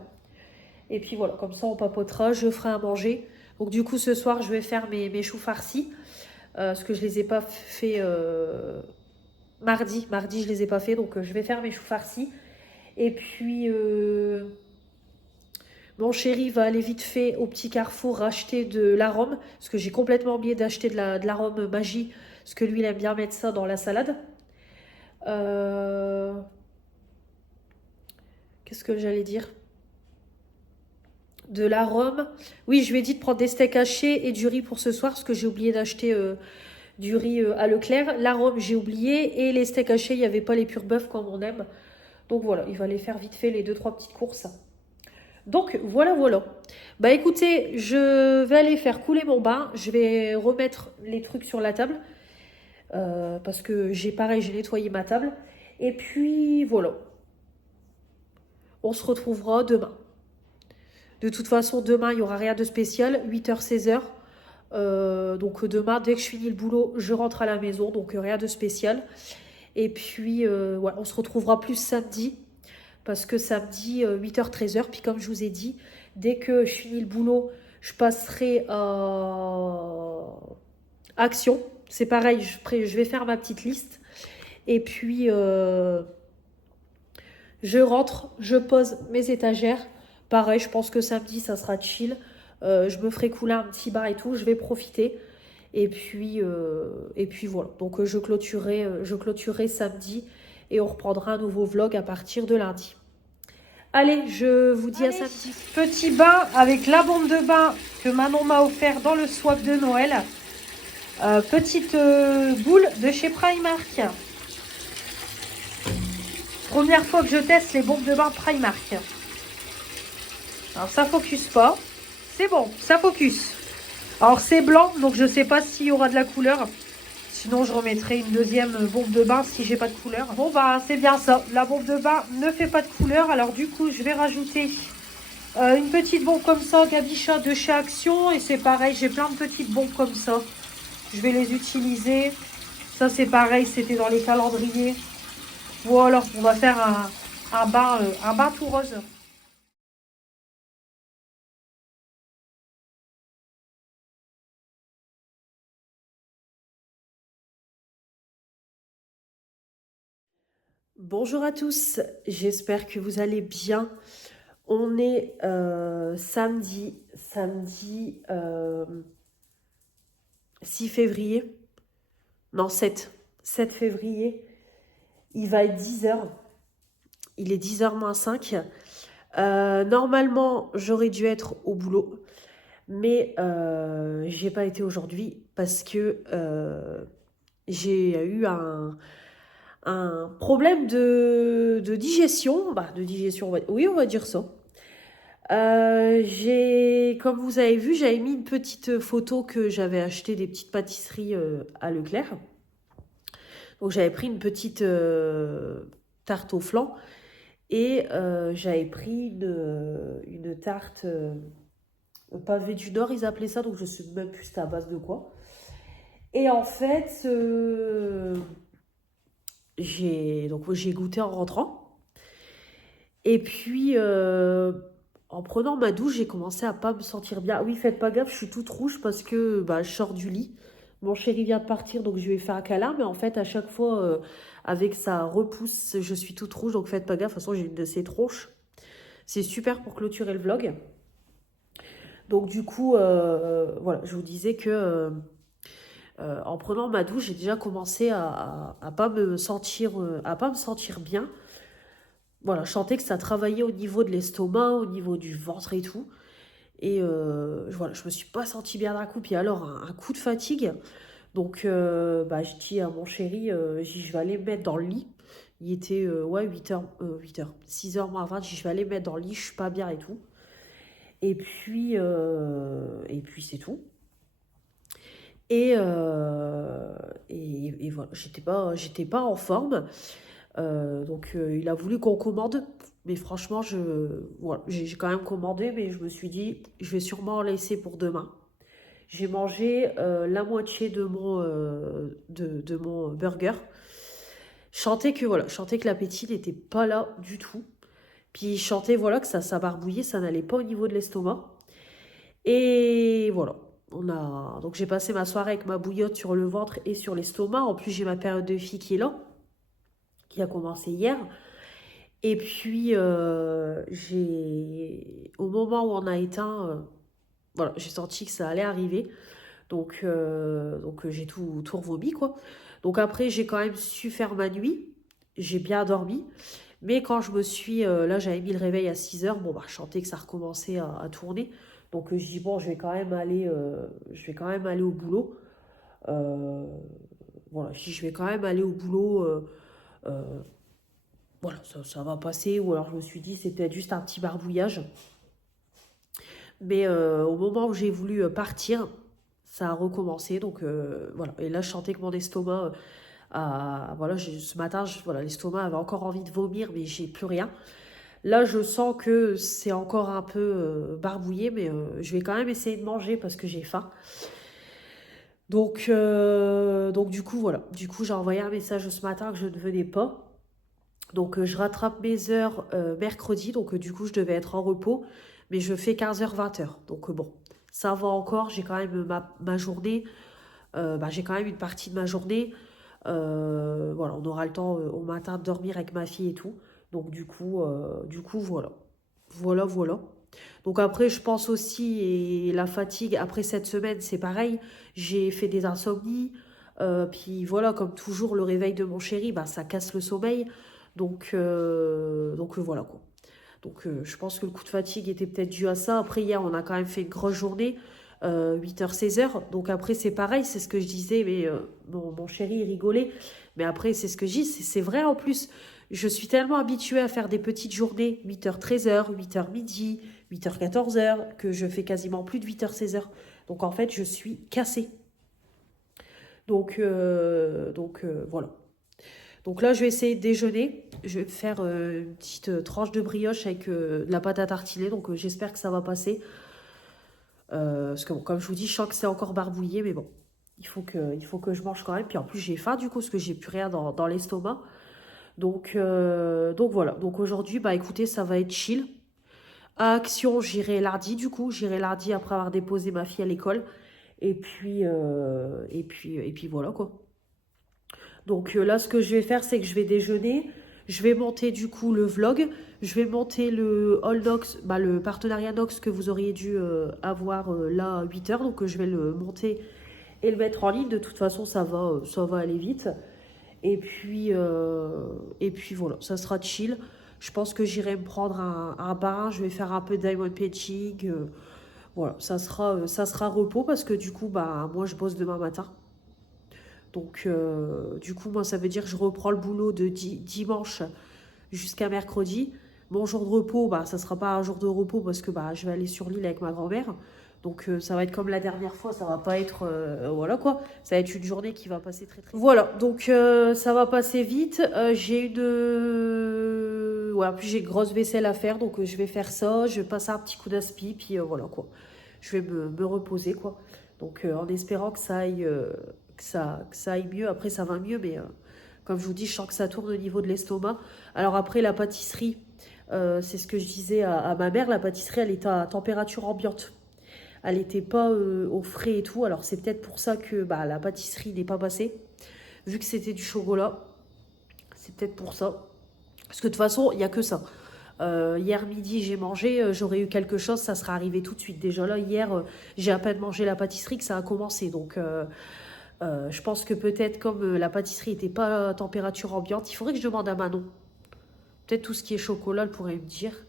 Et puis voilà, comme ça on papotera, je ferai à manger. Donc du coup, ce soir, je vais faire mes choux farcis. Parce que je les ai pas fait mardi. Mardi, je les ai pas fait. Donc je vais faire mes choux farcis. Et puis... mon chéri va aller vite fait au petit carrefour racheter de l'arôme, parce que j'ai complètement oublié d'acheter de l'arôme magie, parce que lui il aime bien mettre ça dans la salade. Euh, Qu'est-ce que j'allais dire? De l'arôme. Oui, je lui ai dit de prendre des steaks hachés et du riz pour ce soir, parce que j'ai oublié d'acheter du riz à Leclerc. L'arôme, j'ai oublié, et les steaks hachés, il n'y avait pas les purs bœufs comme on aime. Donc voilà, il va aller faire vite fait les 2-3 petites courses. Donc voilà, voilà. Bah écoutez, je vais aller faire couler mon bain. Je vais remettre les trucs sur la table. Parce que j'ai nettoyé ma table. Et puis voilà. On se retrouvera demain. De toute façon, demain, il n'y aura rien de spécial. 8h, 16h. Donc demain, dès que je finis le boulot, je rentre à la maison. Donc rien de spécial. Et puis, ouais, on se retrouvera plus samedi. Parce que samedi, 8h, 13h, puis comme je vous ai dit, dès que je finis le boulot, je passerai à Action. C'est pareil, je vais faire ma petite liste. Et puis, Je rentre, je pose mes étagères. Pareil, je pense que samedi, ça sera chill. Je me ferai couler un petit bar et tout. Je vais profiter. Et puis voilà. Donc je clôturerai samedi et on reprendra un nouveau vlog à partir de lundi. Allez, je vous dis à samedi. Petit bain avec la bombe de bain que Manon m'a offert dans le swap de Noël. Petite boule de chez Primark. Première fois que je teste les bombes de bain Primark. Alors ça focus pas. C'est bon, ça focus. Alors c'est blanc, donc je sais pas s'il y aura de la couleur. Sinon je remettrai une deuxième bombe de bain si j'ai pas de couleur. Bon bah c'est bien ça. La bombe de bain ne fait pas de couleur. Alors du coup je vais rajouter une petite bombe comme ça, Gabicha de chez Action. Et c'est pareil, j'ai plein de petites bombes comme ça. Je vais les utiliser. Ça c'est pareil, c'était dans les calendriers. Voilà, on va faire un bain tout rose. Bonjour à tous, j'espère que vous allez bien. On est samedi 6 février, non 7 février. Il va être 10 h, il est 10 h moins 5. Normalement, j'aurais dû être au boulot, mais j'ai pas été aujourd'hui parce que j'ai eu un problème de digestion. Bah, de digestion, oui, on va dire ça. Comme vous avez vu, j'avais mis une petite photo que j'avais acheté des petites pâtisseries à Leclerc. Donc j'avais pris une petite tarte au flan et j'avais pris une tarte pavé du Nord, ils appelaient ça, donc je sais même plus c'était à base de quoi. Et en fait, j'ai goûté en rentrant. Et puis, en prenant ma douche, j'ai commencé à pas me sentir bien. Oui, faites pas gaffe, je suis toute rouge parce que bah, je sors du lit. Mon chéri vient de partir, donc je lui ai fait un câlin. Mais en fait, à chaque fois, avec sa repousse, je suis toute rouge. Donc faites pas gaffe, de toute façon, j'ai une de ces tronches. C'est super pour clôturer le vlog. Donc du coup, voilà, je vous disais que en prenant ma douche, j'ai déjà commencé à pas me sentir, bien. Voilà, je sentais que ça travaillait au niveau de l'estomac, au niveau du ventre et tout. Et voilà, je me suis pas sentie bien d'un coup. Puis alors, un coup de fatigue. Donc, bah, je dis à mon chéri, je vais aller me mettre dans le lit. Il était, ouais, 8 h, 6 h moins 20. Je vais aller me mettre dans le lit, je suis pas bien et tout. Et puis c'est tout. Et, et voilà, j'étais pas en forme. Donc il a voulu qu'on commande. Mais franchement, voilà, j'ai quand même commandé, mais je me suis dit, je vais sûrement en laisser pour demain. J'ai mangé la moitié de mon burger. Je sentais que l'appétit n'était pas là du tout. Puis je sentais voilà, que ça barbouillait, ça n'allait pas au niveau de l'estomac. Et voilà. Donc j'ai passé ma soirée avec ma bouillotte sur le ventre et sur l'estomac. En plus, j'ai ma période de fille qui est là, qui a commencé hier. Et puis, au moment où on a éteint, voilà, j'ai senti que ça allait arriver. Donc j'ai tout revomi, quoi. Donc après, j'ai quand même su faire ma nuit. J'ai bien dormi. Mais quand je me suis... là, j'avais mis le réveil à 6 h. Bon, bah, je sentais que ça recommençait à tourner. Donc, je dis, bon, je vais quand même aller au boulot. Euh, voilà, si je vais quand même aller au boulot, euh, voilà, ça va passer. Ou alors, je me suis dit, c'est peut-être juste un petit barbouillage. Mais au moment où j'ai voulu partir, ça a recommencé. Donc, voilà. Et là, je sentais que mon estomac... voilà, ce matin, voilà, l'estomac avait encore envie de vomir, mais j'ai plus rien. Là, je sens que c'est encore un peu barbouillé, mais je vais quand même essayer de manger parce que j'ai faim. Donc du coup, voilà. Du coup, j'ai envoyé un message ce matin que je ne venais pas. Donc, je rattrape mes heures mercredi. Donc, du coup, je devais être en repos. Mais je fais 15 h 20 h. Donc, bon, ça va encore. J'ai quand même ma journée. Bah, j'ai quand même une partie de ma journée. Voilà, on aura le temps au matin de dormir avec ma fille et tout. Donc du coup voilà. Voilà, voilà. Donc après, je pense aussi, et la fatigue, après cette semaine, c'est pareil. J'ai fait des insomnies. Puis voilà, comme toujours, le réveil de mon chéri, bah, ça casse le sommeil. Donc voilà quoi. Donc je pense que le coup de fatigue était peut-être dû à ça. Après, hier, on a quand même fait une grosse journée, 8h, 16h. Donc après, c'est pareil, c'est ce que je disais, mais mon chéri il rigolait. Mais après, c'est ce que je dis, c'est vrai en plus. Je suis tellement habituée à faire des petites journées, 8h, 13h, 8h midi, 8h, 14h, que je fais quasiment plus de 8h, 16h. Donc en fait, je suis cassée. Voilà. Donc là, je vais essayer de déjeuner. Je vais faire une petite tranche de brioche avec de la pâte à tartiner. Donc j'espère que ça va passer. Parce que bon, comme je vous dis, je sens que c'est encore barbouillé. Mais bon, il faut que je mange quand même. Puis en plus, j'ai faim du coup, parce que j'ai plus rien dans l'estomac. Donc voilà. Donc aujourd'hui, bah écoutez, ça va être chill. À Action, j'irai lundi du coup. J'irai lundi après avoir déposé ma fille à l'école. Et puis voilà quoi. Donc là, ce que je vais faire, c'est que je vais déjeuner. Je vais monter du coup le vlog. Je vais monter le All Nox, bah, le partenariat Nox que vous auriez dû avoir là à 8h. Donc je vais le monter et le mettre en ligne. De toute façon, ça va aller vite. Et puis voilà, ça sera chill. Je pense que j'irai me prendre un bain. Je vais faire un peu de diamond painting. Voilà, ça sera repos parce que du coup, bah, moi, je bosse demain matin. Donc, du coup, moi, ça veut dire que je reprends le boulot de dimanche jusqu'à mercredi. Mon jour de repos, bah, ça sera pas un jour de repos parce que bah, je vais aller sur l'île avec ma grand-mère. Donc, ça va être comme la dernière fois, ça va pas être... voilà quoi, ça va être une journée qui va passer très très vite. Voilà, donc ça va passer vite. J'ai une... ouais, en plus, j'ai une grosse vaisselle à faire, donc je vais faire ça. Je vais passer un petit coup d'aspi, puis voilà quoi. Je vais me reposer quoi. Donc, en espérant que ça aille... que ça aille mieux. Après, ça va mieux, mais comme je vous dis, je sens que ça tourne au niveau de l'estomac. Alors après, la pâtisserie, c'est ce que je disais à ma mère, la pâtisserie, elle était à température ambiante. Elle n'était pas au frais et tout. Alors c'est peut-être pour ça que bah, la pâtisserie n'est pas passée. Vu que c'était du chocolat, c'est peut-être pour ça. Parce que de toute façon, il n'y a que ça. Hier midi, j'ai mangé, j'aurais eu quelque chose, ça serait arrivé tout de suite. Déjà là, hier, j'ai à peine mangé la pâtisserie que ça a commencé. Donc... je pense que peut-être comme la pâtisserie n'était pas à température ambiante, il faudrait que je demande à Manon. Peut-être tout ce qui est chocolat, elle pourrait me dire.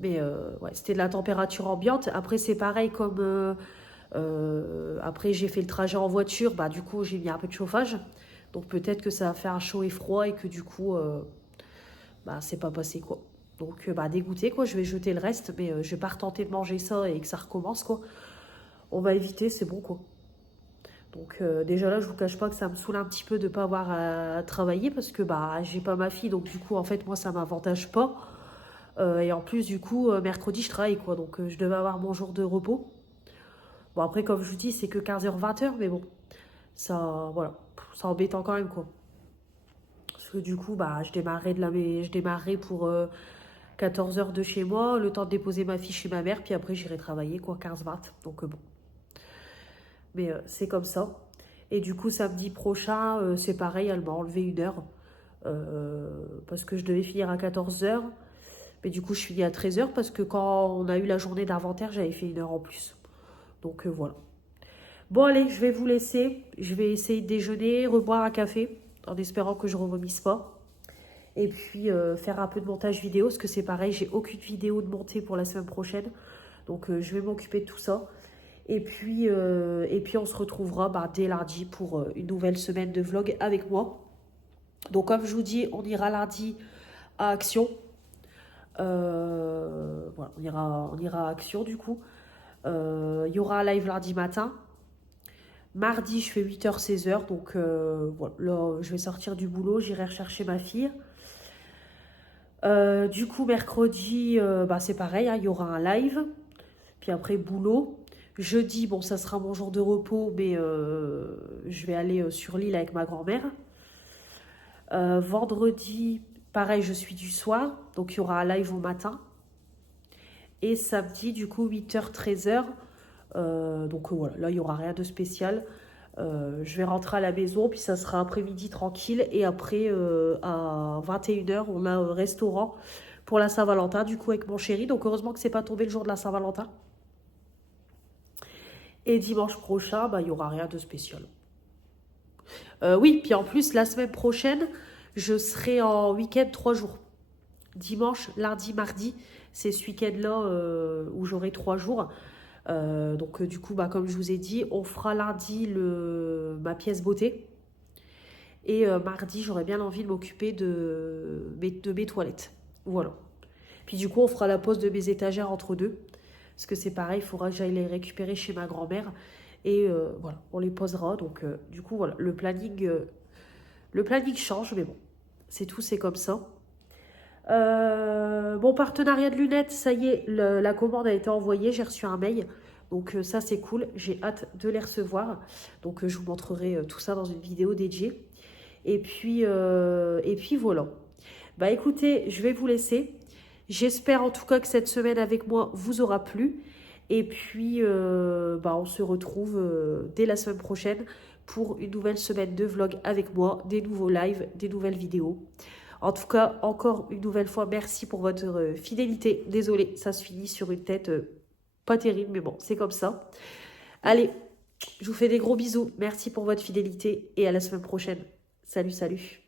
Mais ouais, c'était de la température ambiante. Après, c'est pareil comme... après, j'ai fait le trajet en voiture. Bah, du coup, j'ai mis un peu de chauffage. Donc peut-être que ça va faire un chaud et froid et que du coup, bah, c'est pas passé quoi. Donc bah, dégoûté quoi, je vais jeter le reste. Mais je vais pas retenter de manger ça et que ça recommence quoi. On va éviter, c'est bon quoi. Donc déjà là, je vous cache pas que ça me saoule un petit peu de pas avoir à travailler parce que bah j'ai pas ma fille, donc du coup en fait moi ça m'avantage pas. Et en plus du coup mercredi je travaille quoi, donc je devais avoir mon jour de repos. Bon après comme je vous dis c'est que 15h 20h, mais bon ça voilà, c'est embêtant quand même quoi. Parce que du coup bah je démarrerai pour 14h de chez moi, le temps de déposer ma fille chez ma mère, puis après j'irai travailler quoi 15-20. Donc bon. Mais c'est comme ça. Et du coup, samedi prochain, c'est pareil, elle m'a enlevé 1 heure. Parce que je devais finir à 14h. Mais du coup, je finis à 13h parce que quand on a eu la journée d'inventaire, j'avais fait 1 heure en plus. Donc voilà. Bon, allez, je vais vous laisser. Je vais essayer de déjeuner, reboire un café, en espérant que je ne revomisse pas. Et puis faire un peu de montage vidéo, parce que c'est pareil, j'ai aucune vidéo de montée pour la semaine prochaine. Donc je vais m'occuper de tout ça. Et puis on se retrouvera bah, dès lundi pour une nouvelle semaine de vlog avec moi. Donc comme je vous dis, on ira lundi à Action. Voilà, on ira à Action du coup. Il y aura un live lundi matin. Mardi, je fais 8h, 16h. Donc voilà, là, je vais sortir du boulot, j'irai rechercher ma fille. Du coup, mercredi, bah, c'est pareil, hein, il y aura un live. Puis après, boulot. Jeudi, bon, ça sera mon jour de repos, mais je vais aller sur l'île avec ma grand-mère. Vendredi, pareil, je suis du soir, donc il y aura un live au matin. Et samedi, du coup, 8h, 13h. Donc voilà, là, il n'y aura rien de spécial. Je vais rentrer à la maison, puis ça sera après-midi tranquille. Et après, à 21h, on a un restaurant pour la Saint-Valentin, du coup, avec mon chéri. Donc, heureusement que c'est pas tombé le jour de la Saint-Valentin. Et dimanche prochain, bah, il n'y aura rien de spécial. Oui, puis en plus, la semaine prochaine, je serai en week-end 3 jours. Dimanche, lundi, mardi, c'est ce week-end-là où j'aurai 3 jours. Donc du coup, bah, comme je vous ai dit, on fera lundi ma pièce beauté. Et mardi, j'aurais bien envie de m'occuper de mes toilettes. Voilà. Puis du coup, on fera la pose de mes étagères entre deux. Parce que c'est pareil, il faudra que j'aille les récupérer chez ma grand-mère. Et voilà, on les posera. Donc du coup, voilà, le planning change, mais bon, c'est tout, c'est comme ça. Mon partenariat de lunettes, ça y est, la commande a été envoyée, j'ai reçu un mail. Donc ça c'est cool, j'ai hâte de les recevoir. Donc je vous montrerai tout ça dans une vidéo dédiée. Et puis voilà. Bah écoutez, je vais vous laisser. J'espère en tout cas que cette semaine avec moi vous aura plu. Et puis bah, on se retrouve dès la semaine prochaine pour une nouvelle semaine de vlog avec moi, des nouveaux lives, des nouvelles vidéos. En tout cas, encore une nouvelle fois, merci pour votre fidélité. Désolée, ça se finit sur une tête pas terrible, mais bon, c'est comme ça. Allez, je vous fais des gros bisous. Merci pour votre fidélité et à la semaine prochaine. Salut, salut.